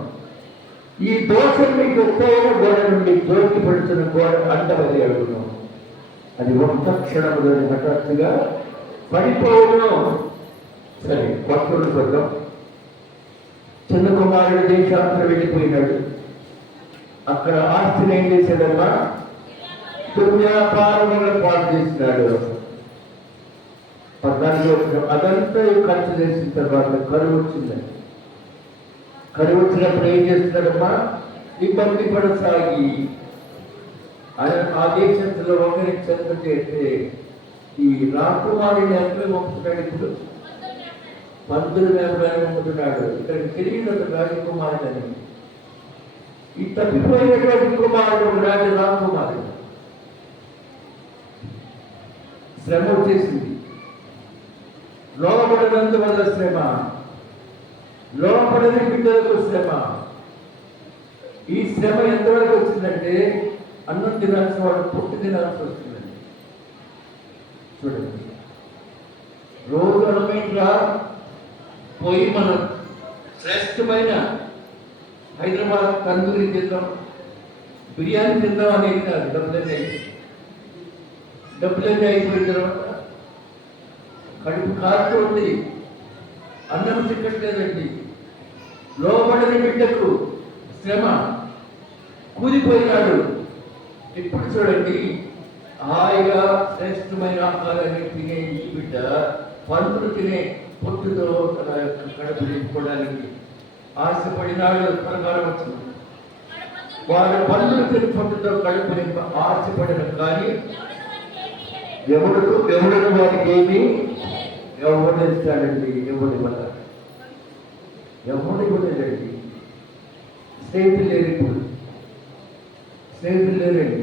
ఈ దోషం మీకు ఎక్కువైన గోడ నుండి జోకి పడుతున్న గోడ అంటవది అడుగును. అది ఒక్క క్షణంలో హఠాత్తుగా పడిపోవును. సరే, భక్తుడు చూద్దాం. చిన్న కుమారుడు దేశాంతరం వెళ్ళిపోయినాడు. అక్కడ ఆస్తిని ఏం చేశాడమ్మా? దుర్వ్యాపారంలో పాటు చేసినాడు. 14వ వచనం, అదంతా ఖర్చు చేసిన తర్వాత కరువు వచ్చిందండి. కరువు వచ్చినప్పుడు ఏం చేస్తున్నాడమ్మా? ఇబ్బంది పడసాగి ఆ దేశంలో ఒకరికి చదువు చేస్తే ఈ రాకుమారిని ఎక్కడ పంపుతున్నాడు? ఇప్పుడు పంతులు మేపడానికి పంపుతున్నాడు. ఇక్కడికి తెలియదు రాజకుమారుడని. ఈ తప్పిపోయినటువంటి కుమారుడు ఒక రాజకుమారుడు. శ్రమ వచ్చేసింది. లోపడినందువల్ల శ్రమ, లోపడని బిడ్డలకు శ్రమ. ఈ శ్రమ ఎంతవరకు వచ్చిందంటే అన్నం తినాల్సిన వాడు పొట్టు తినాల్సి వస్తుందండి. చూడండి, రోజు అనమేంట్రా పోయి మనం శ్రేష్టమైన హైదరాబాద్ తందూరి తిందాం, బిర్యానీ తిందాం అనేది కాదు. డబ్బులన్నీ అయిపోయిన తర్వాత కడుపు కారుతోంది, అన్నం చిక్కట్లేదండి. లోబడని బిడ్డకు శ్రమ, కూలిపోయినాడు. ఇప్పుడు చూడండి, హాయిగా శ్రేష్టమైన ఆహారాన్ని తినే ఈ బిడ్డ పందులు తినే పొట్టుతో తన యొక్క కడుపు నింపుకోవడానికి ఆశపడినాడు. ప్రకారం వచ్చింది, వాడు పందులు తిని పొట్టుతో కడుపు నింప ఆశపడిన కానీ ఎవడు వారికి ఏమి ఎవరిస్తాడండి? ఎవడి వల్ల ఎవడు ఇవ్వలేదండి. స్నేహితులు లేరు, ఇప్పుడు స్నేహితులు లేరండి.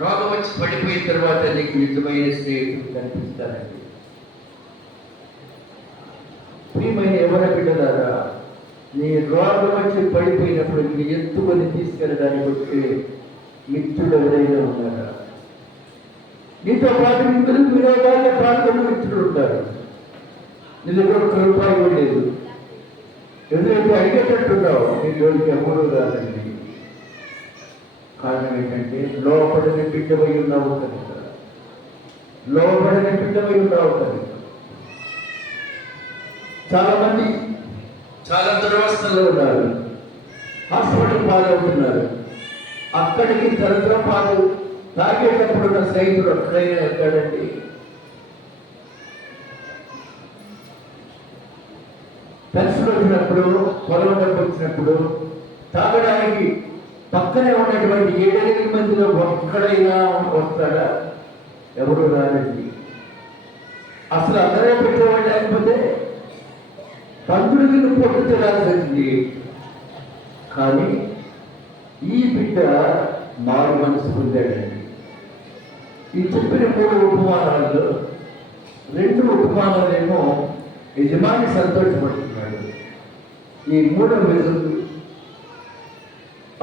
రోగం వచ్చి పడిపోయిన తర్వాత నీకు నిజమైన స్నేహితులు కనిపిస్తారండి. ప్రియమైన ఎవరి బిడ్డలారా, నీ రోగం వచ్చి పడిపోయినప్పుడు నీ ఎత్తుకొని తీసుకెళ్ళడానికి వచ్చే మిత్రుడు ఎవరైనా ఉన్నారా? నీతో పాటు మిత్రులు వినోదాల్లో పాల్గొన్న మిత్రులు ఉంటారు. నీ దగ్గర ₹1 కూడా లేదు, ఎదురైతే అడిగేటట్టున్నావు. నీ జోలికి ఎవరు రాదండి. కారణం ఏంటంటే లోపడిన బిడ్డవై ఉన్నావు కనుక. లోపడిన బిడ్డవై ఉన్నావు కనుక. చాలా మంది చాలా దురవస్థలో ఉన్నారు, హాస్పిటల్ పాలవుతున్నారు. అక్కడికి తరతరం పాలు తాగేటప్పుడు ఉన్న స్నేహితుడు ఎక్కడైనా ఎక్కడండి? పెన్షన్ వచ్చినప్పుడు, పొలం డబ్బు వచ్చినప్పుడు తాగడానికి పక్కనే ఉన్నటువంటి 7-8 మందిలో ఒక్కడైనా వస్తాడా? ఎవరు రాదండి. అసలు అందరే పెట్టేవాడు, లేకపోతే పంతుడికి పొట్టు తినాల్సి వచ్చింది. కానీ ఈ బిడ్డ మారు మనసు పొందాడండి. ఈ చెప్పిన 3 ఉపమానాల్లో 2 ఉపమానాలేమో యజమాని సంతోషపడుతున్నాడు. ఈ 3వ విధులు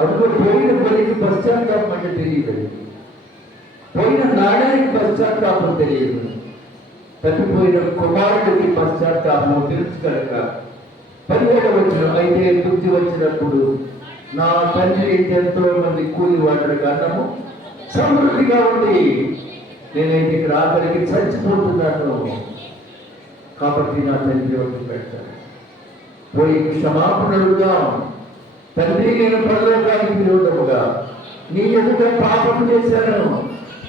అదిగో పోయిన బలికి పశ్చాత్తాపం అంటే తెలియదు, పోయిన నాణ్యానికి పశ్చాత్తాపం తెలియదు, తప్పిపోయిన కుమారుడికి పశ్చాత్తాపం తెలుసు కనుక 17వ వచనం, అయితే బుద్ధి వచ్చినప్పుడు నా తండ్రి ఎంతో మంది కూలి వాడడానికి అన్నము సమృద్ధిగా ఉంది, నేనైతే ఇక్కడ ఆఖరికి చచ్చిపోతున్నాను, కాబట్టి నా తండ్రి వచ్చి పెడతాను. పోయి క్షమాపణలుగా తండ్రి, నేను పరలోకానికి విరోధముగా నీ ఎదుట పాపం చేశాను,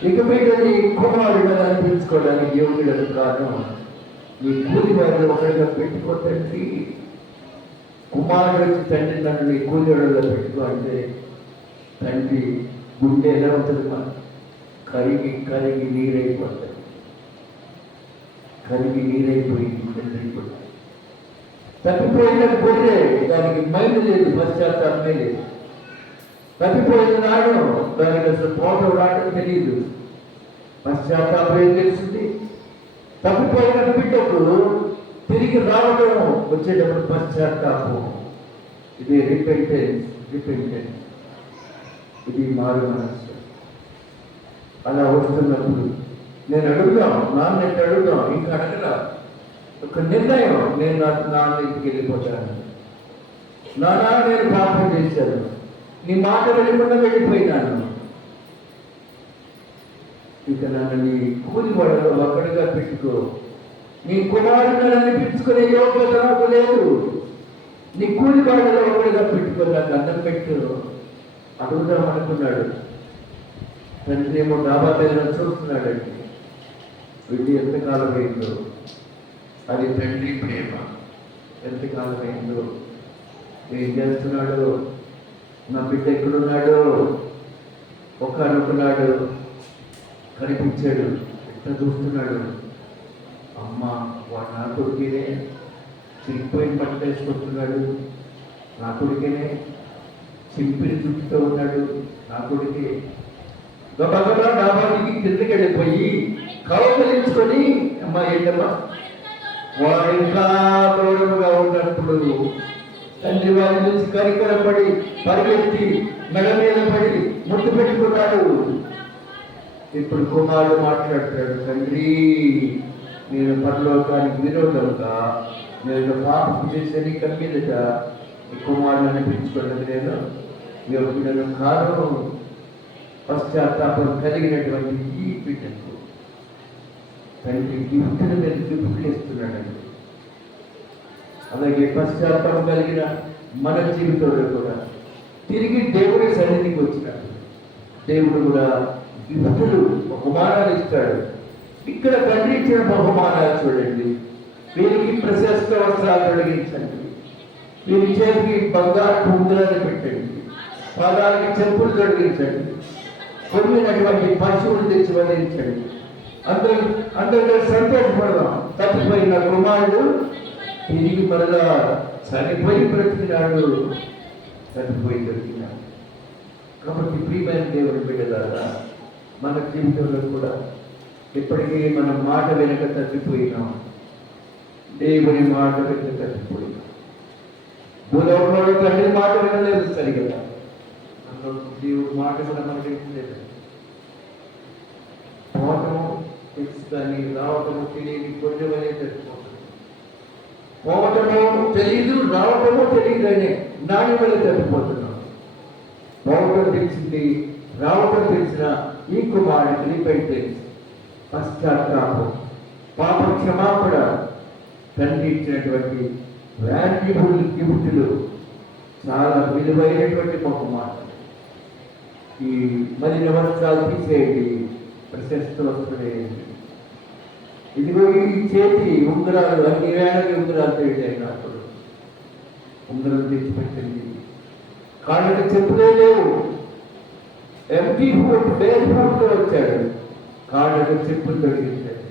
ఇక మీద నీ కుమారుడు అనిపించుకోవడానికి యోగ్యుడను కాను, నీ కూలి వారిని ఒకరిగా పెట్టుకోతండి. కుమారుడు వచ్చి తండ్రి నన్ను నీ కూలి వాడిలో పెట్టుకో అంటే తండ్రి గుండె ఎలా ఉంటుంది, మన కరిగి కరిగి నీరైపోతుంది, కరిగి నీరైపోయింది తండ్రి కూడా. తప్పిపోయిన గొర్రె, దానికి మైలు లేదు, పశ్చాత్తాపమే లేదు. తప్పిపోయిన నాడు దానికి అసలు పోవడం రావడం తెలియదు, పశ్చాత్తాపం ఏం తెలుస్తుంది. తప్పిపోయిన బిడ్డకు తిరిగి రావడం వచ్చేటప్పుడు పశ్చాత్తాపం, ఇది రిపెంటెన్స్, ఇది మారు మనస్సు. అలా వస్తున్నప్పుడు నేను అడుగుదాం, నాన్న అడుగుదాం, ఇంకా అడగరా, ఒక నిర్ణయం, నేను నాన్న ఇంటికి వెళ్ళిపోతాను, నాన్న నేను పాపం చేశాను, నీ మాట వెళ్ళకుండా వెళ్ళిపోయినాను, ఇక నన్ను నీ కూలి వాడలో ఒక్కడిగా పెట్టుకో, నీ కుమారుడు అనిపించుకునే యోగ్యత నాకు లేదు, నీ కూలి వాడలో ఒక్కడిగా పెట్టుకో, నాకు అన్నం పెట్టు అడుగుదాం అనుకున్నాడు. తండ్రి ఏమో డాబా మీద చూస్తున్నాడండి, వెళ్ళి ఎంతకాలం అయిందో, అది తండ్రి ప్రేమ, ఎంతకాలం అయిందో, ఏం చేస్తున్నాడు, నా బిడ్డ ఎక్కడున్నాడు, ఒకనుకున్నాడు, కనిపించాడు, ఎట్లా చూస్తున్నాడు, అమ్మ వాడు నా కొడుకేనే, చిరిగిపోయిన బట్ట వేసుకుంటున్నాడు, నా కొడుకేనే, చింపిని చుట్టూ ఉన్నాడు, నా కొడుకే. గబగబా డాబాకి కిందకి వెళ్ళిపోయి కవలించుకొని, అమ్మ ఏంటమ్మా, వాడు ఇంకా దూరముగా ఉన్నప్పుడు తండ్రి వారి నుంచి కరికరపడి పరిగెత్తి మెడ మీద పడి ముద్దు పెట్టుకున్నాడు. ఇప్పుడు కుమారుడు మాట్లాడతాడు, తండ్రి నేను పరలోకానికి విరోధంగా నేను పాపం చేసేది కమ్మిదట, ఈ కుమారుడు అనిపించుకున్నది నేను యోగ్యుడను కాను. పశ్చాత్తాపం కలిగినటువంటి ఈ బిడ్డకు తండ్రి గిఫ్ట్ని మీద గిఫ్ట్లు ఇస్తున్నాడండి. అలాగే పశ్చాత్తాపం కలిగిన మన జీవితంలో కూడా తిరిగి దేవుడి సన్నిధికి వచ్చినాడు, దేవుడు కూడా గిఫ్టులు బహుమానాలు ఇస్తాడు. ఇక్కడ తండ్రి ఇచ్చిన బహుమానాలు చూడండి, వీరికి ప్రశస్త వస్త్రాలు తొలగించండి, వీరి చేతికి బంగారు ఉంగరాలు పెట్టండి, పాదాలకి చెప్పులు తొలగించండి, కొమ్మినటువంటి పశువులు తెచ్చి వదిలించండి, అందరికీ సంతోషపడదాం. తప్పిపోయిన కుమారుడు తిరిగి మరలా చనిపోయి బ్రతికినాడు, చనిపోయి బ్రతికినాడు. కాబట్టి ప్రియమైన దేవుని బిడ్డలారా, మన జీవితంలో కూడా ఇప్పటికీ మనం మాట వెనుక తప్పిపోయినాం, దేవుని మాట వెనుక తప్పిపోయినాం. భూలోకంలో తండ్రి మాట వినలేదు సరిగా, అందులో దేవుడి మాట కూడా మనకి లేదు. పోవటము తెలుసు కానీ రావటము తెలియని కొన్ని వలే తప్పిపోతుంది. పోవటము తెలీదు, రావటము తెలియదు అనే నాని వల్ల తప్పిపోతున్నాం. పోవటం తెలిసింది, రావటం తెలిసిన ఈ కుమారుడికి రిపెంటెన్స్, పశ్చాత్తాపం, పాప క్షమాపణ, తండ్రి ఇచ్చినటువంటి వాల్యుబుల్ గిఫ్టులు, చాలా విలువైనటువంటి బహుమానం. ఈ మలిన వస్త్రాలు తీసేయండి, ప్రశస్త వస్త్రుడేయండి. ఇదిగో ఈ చేతి ఉంగరాలు, అన్ని వేళకి ఉంగరాలు తేడాయి, అప్పుడు ఉంగరం తెచ్చిపెట్టింది. కాళ్ళకి చెప్పులే లేవు, ఎంటీ ఫుట్ బేర్ ఫుట్తో వచ్చాడు, కాళ్ళకి చెప్పులు తొలగించాడు.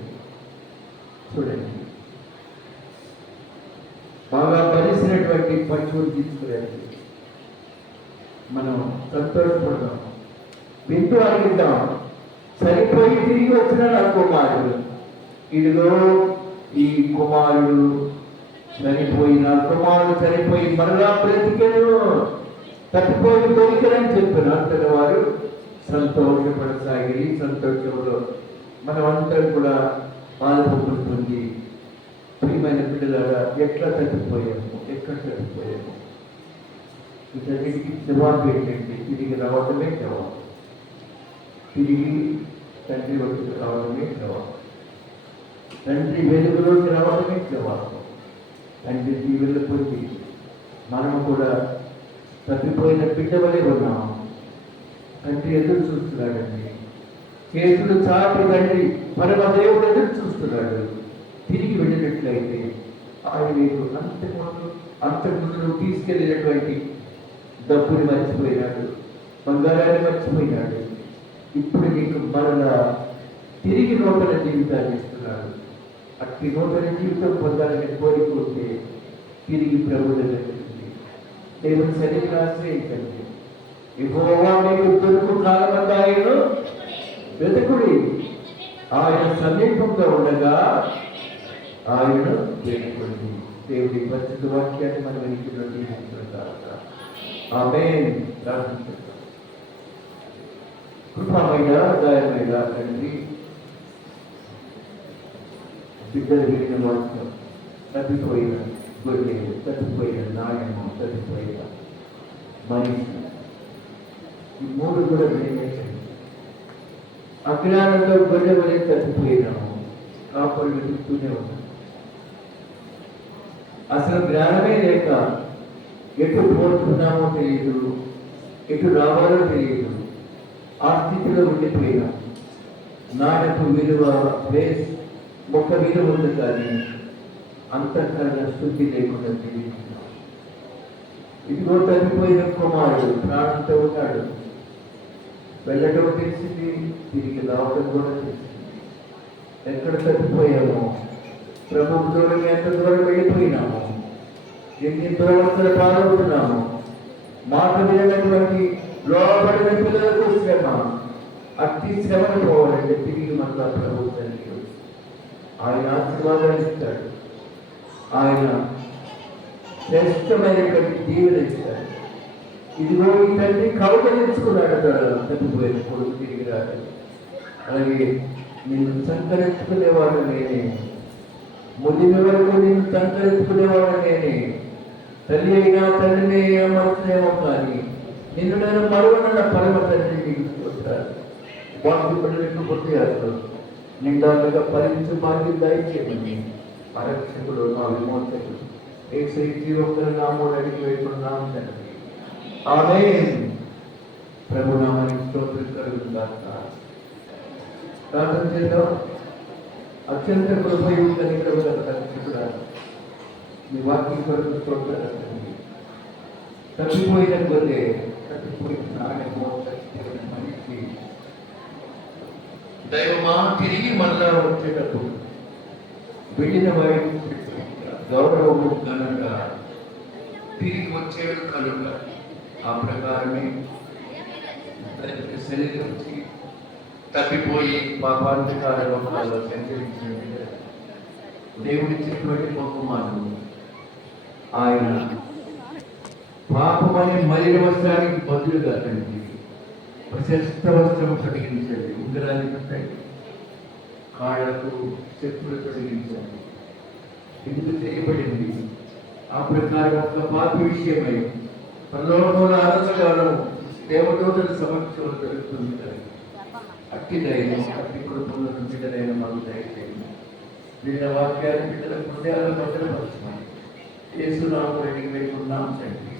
ఈ పశువులు తీసుకురండి. మనం సంతోషపడదాం, వింటూ అడిగిద్దాం. సరిపోయి తిరిగి వచ్చిన నా కుమారుడు, ఇదిగో ఈ కుమారుడు చనిపోయిన కుమారుడు చనిపోయి మరలా బ్రతికెను, తప్పిపోయి దొరికనని చెప్పిన అంతటి వారు సంతోషపడసాగి సంతోషంలో మనమందరం కూడా పాల్పొందుతుంది. ప్రియమైన పిల్లలారా, ఎట్లా తప్పిపోయాము, ఎక్కడ తప్పిపోయాము? వీటన్నిటికీ జవాబు ఏంటంటే తిరిగి రావడమే జవాబు. తిరిగి తండ్రి వద్దకు రావడమే జవాబు. తండ్రి వెలుగులోకి రావడమే జవాబు. తండ్రి దీవెనలు పొంది మనము కూడా తప్పిపోయిన బిడ్డవలే ఉన్నాము. తండ్రి ఎదురు చూస్తున్నాడండి. చేతులు చాటి తండ్రి పరమదేవుడు ఎదురు చూస్తున్నాడు. తిరిగి వెళ్ళినట్లయితే ఆయన మీకు అంతకుముందు తీసుకెళ్ళినటువంటి డబ్బుని మర్చిపోయినాడు, బంగారాన్ని మర్చిపోయినాడు. ఇప్పుడు నీకు మరలా తిరిగి నూతన జీవితాన్ని ఇస్తున్నాడు. అట్టి నూతన జీవితం పొందాలని కోరుకుంటే తిరిగి ప్రభు దగ్గరికి దేవుని సన్నిధిని ఆశ్రయించండి. యెహోవా మీకు దొరుకు కాలమంతా ఆయనను వెతుకుడి, ఆయన సమీపంగా ఉండగా ఆయనను వెతుకుడి. దేవుడి పరిశుద్ధ వాక్యాన్ని మనం ఇంటిలో జీవించుకుంటారు. ఆమేన్. ప్రార్థించుకుంటాం. కృపమైన దయమైన తండ్రి, బిడ్డలు విరిగిన వాక్యం, తప్పిపోయిన గొర్రె, తప్పిపోయిన నాయము, తప్పిపోయిన మనిషి, ఈ మూడు కూడా వినియోగించండి. అజ్ఞానంలో గొర్రె వలె తప్పిపోయినాము, కాపులు వెతుకుతూనే ఉన్నాం. అసలు జ్ఞానమే లేక ఎటు పోతున్నామో తెలియదు, ఎటు రావాలో తెలియదు. ఆ స్థితిలో ఉండిపోయినాం. నాయకు విలువ మొక్క విలువ ఉంది, కానీ అంతఃకరణ శుద్ధి లేకుండా జీవిస్తున్నాం. ఇదిగో తప్పిపోయిన కుమారుడు ప్రాణంతో ఉన్నాడు. వెళ్ళటం తెలిసింది, తిరిగి రావడం కూడా తెలిసింది. ఎక్కడ తప్పిపోయామో, ప్రభువు దూరం ఎంత దూరం వెళ్ళిపోయినాము, ఎన్ని దురవస్థలు పాల్గొంటున్నాము. మాట వినటువంటి లోపడిన పిల్లలకు శ్రమ, అతి శ్రమను పోవాలంటే తిరిగి మళ్ళా ప్రభువు తండ్రి ఆయన ఆశీర్వాదాలు ఇస్తాడు. ఆయన శ్రేష్టమైనటువంటి దీవెన ఇస్తాడు. ఇదిగో ఈ తండ్రి కౌగలించుకున్నాడు తప్పిపోయిన కొడుకు తిరిగి రాదు. అలాగే నిన్ను సంకరించుకునేవాడు నేనే, ముదిమి వరకు నిన్ను సంకరించుకునేవాడు నేనే. తల్లి అయినా తండ్రిని ఏమవుతున్నామో కానీ నిన్ను నేను మరువనన్న పరమ తండ్రి నీకు చూస్తాను. వాటి పనులకు కొట్టేయాలి. నిండాలుగా ఫలించు భాగ్యం దయచేయమని పరక్షకుడు మా విమోచకుడు యేసు జీవోత్తర నామమున అడిగి వేడుకున్నాము తండ్రి. ఆమేన్. ప్రభు నామమున స్తోత్రం కలుగుగాక. ప్రార్థన చేద్దాం. అత్యంత కృపయుక్త నిగ్రహ రక్షకుడా, మీ వాక్యం కొరకు స్తోత్రాలు. తప్పిపోయిన గొర్రె, తప్పిపోయిన నాయము, తప్పిపోయిన మనిషి దైవమా తిరిగి మళ్ళా వచ్చేటప్పుడు వెళ్ళిన వారి గౌరవము కనుక తిరిగి వచ్చేవాడు కనుక ఆ ప్రకారమే శరీరం తప్పిపోయి పాపాంతకాల లోకాల్లో సంచరించిన దేవుడిచ్చినటువంటి బహుమానం ఆయన పాపమనే మలిన వస్త్రానికి బదులుగా తండ్రి ప్రశస్త వస్త్రం తొలగించండి. ఉంగరాన్ని పెట్టండి, కాళ్ళకు చెప్పులు తొలగించండి. ఎందుకు చేయబడింది ఆ ప్రకారం ఒక పాపి విషయమై పరలోకంలో ఆనందగానం దేవదూతల సమక్షంలో జరుగుతుంది. అట్టి ధైర్యం, అట్టి కృపలో బిడ్డలైన మాకు దయచేయండి. వీళ్ళ వాక్యాన్ని బిడ్డల హృదయాలను భద్రపరచమని యేసునామమున అడిగి వేడుకున్నాం తండ్రి.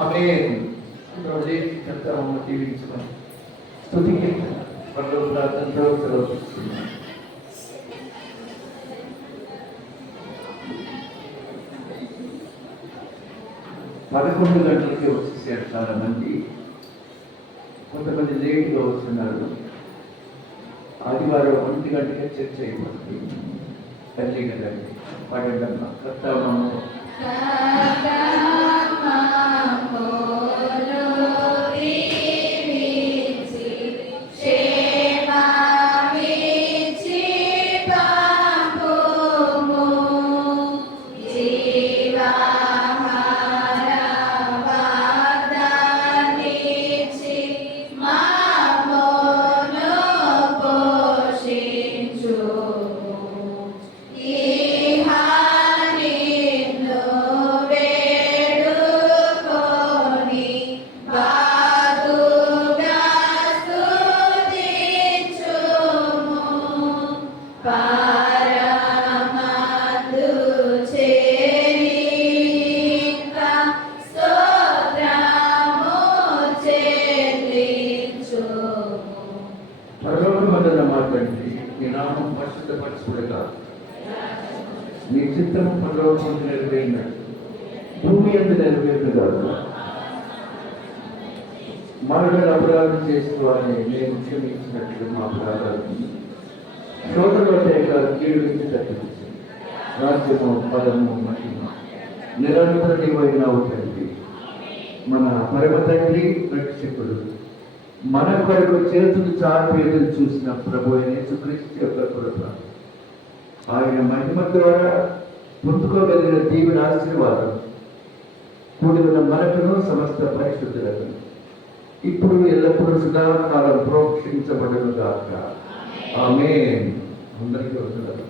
ఆమేన్. కర్తవ్యం జీవించమని స్తుతికి పరలోక ప్రార్థనతో సెలవుస్తున్నాం. పదకొండు గంటలకి వచ్చేసారు చాలా మంది. కొంతమంది లేట్గా వస్తున్నారు. ఆదివారం 1 గంటకే చర్చ అయిపోతుంది. తల్లి కదండి, 12 కర్తవ్యము పరలోకమందున్న మా తండ్రి, నీ నామం పరిశుద్ధపరచుబడుగా, నీ చిత్తము పరలోకమందు నెరవేరినట్టు భూమి యందు నెరవేరుగాక. మనకు అపరాధం చేసిన వారిని నేను క్షమించినట్లు మా అపరాధాలను శోధనలేక కీడు నుంచి తప్పించి రాజ్యము పదము మహిమ నిరంతర నీవైనావు తండ్రి. మన పరమ తండ్రి రక్షకుడు, మన కొరకు చేతులు చాపి ఎదురు చూసిన ప్రభు అయిన యేసుక్రీస్తు యొక్క కృప, ఆయన మహిమ ద్వారా పొందుకోగలిగిన దీవెన ఆశీర్వాదం కూడి ఉన్న మనకును సమస్త పరిశుద్ధులకు ఇప్పుడు ఎల్లప్పుడూ సదాకాలం ప్రోక్షించబడును గాక. ఆమేన్. అందరికీ వందనాలు.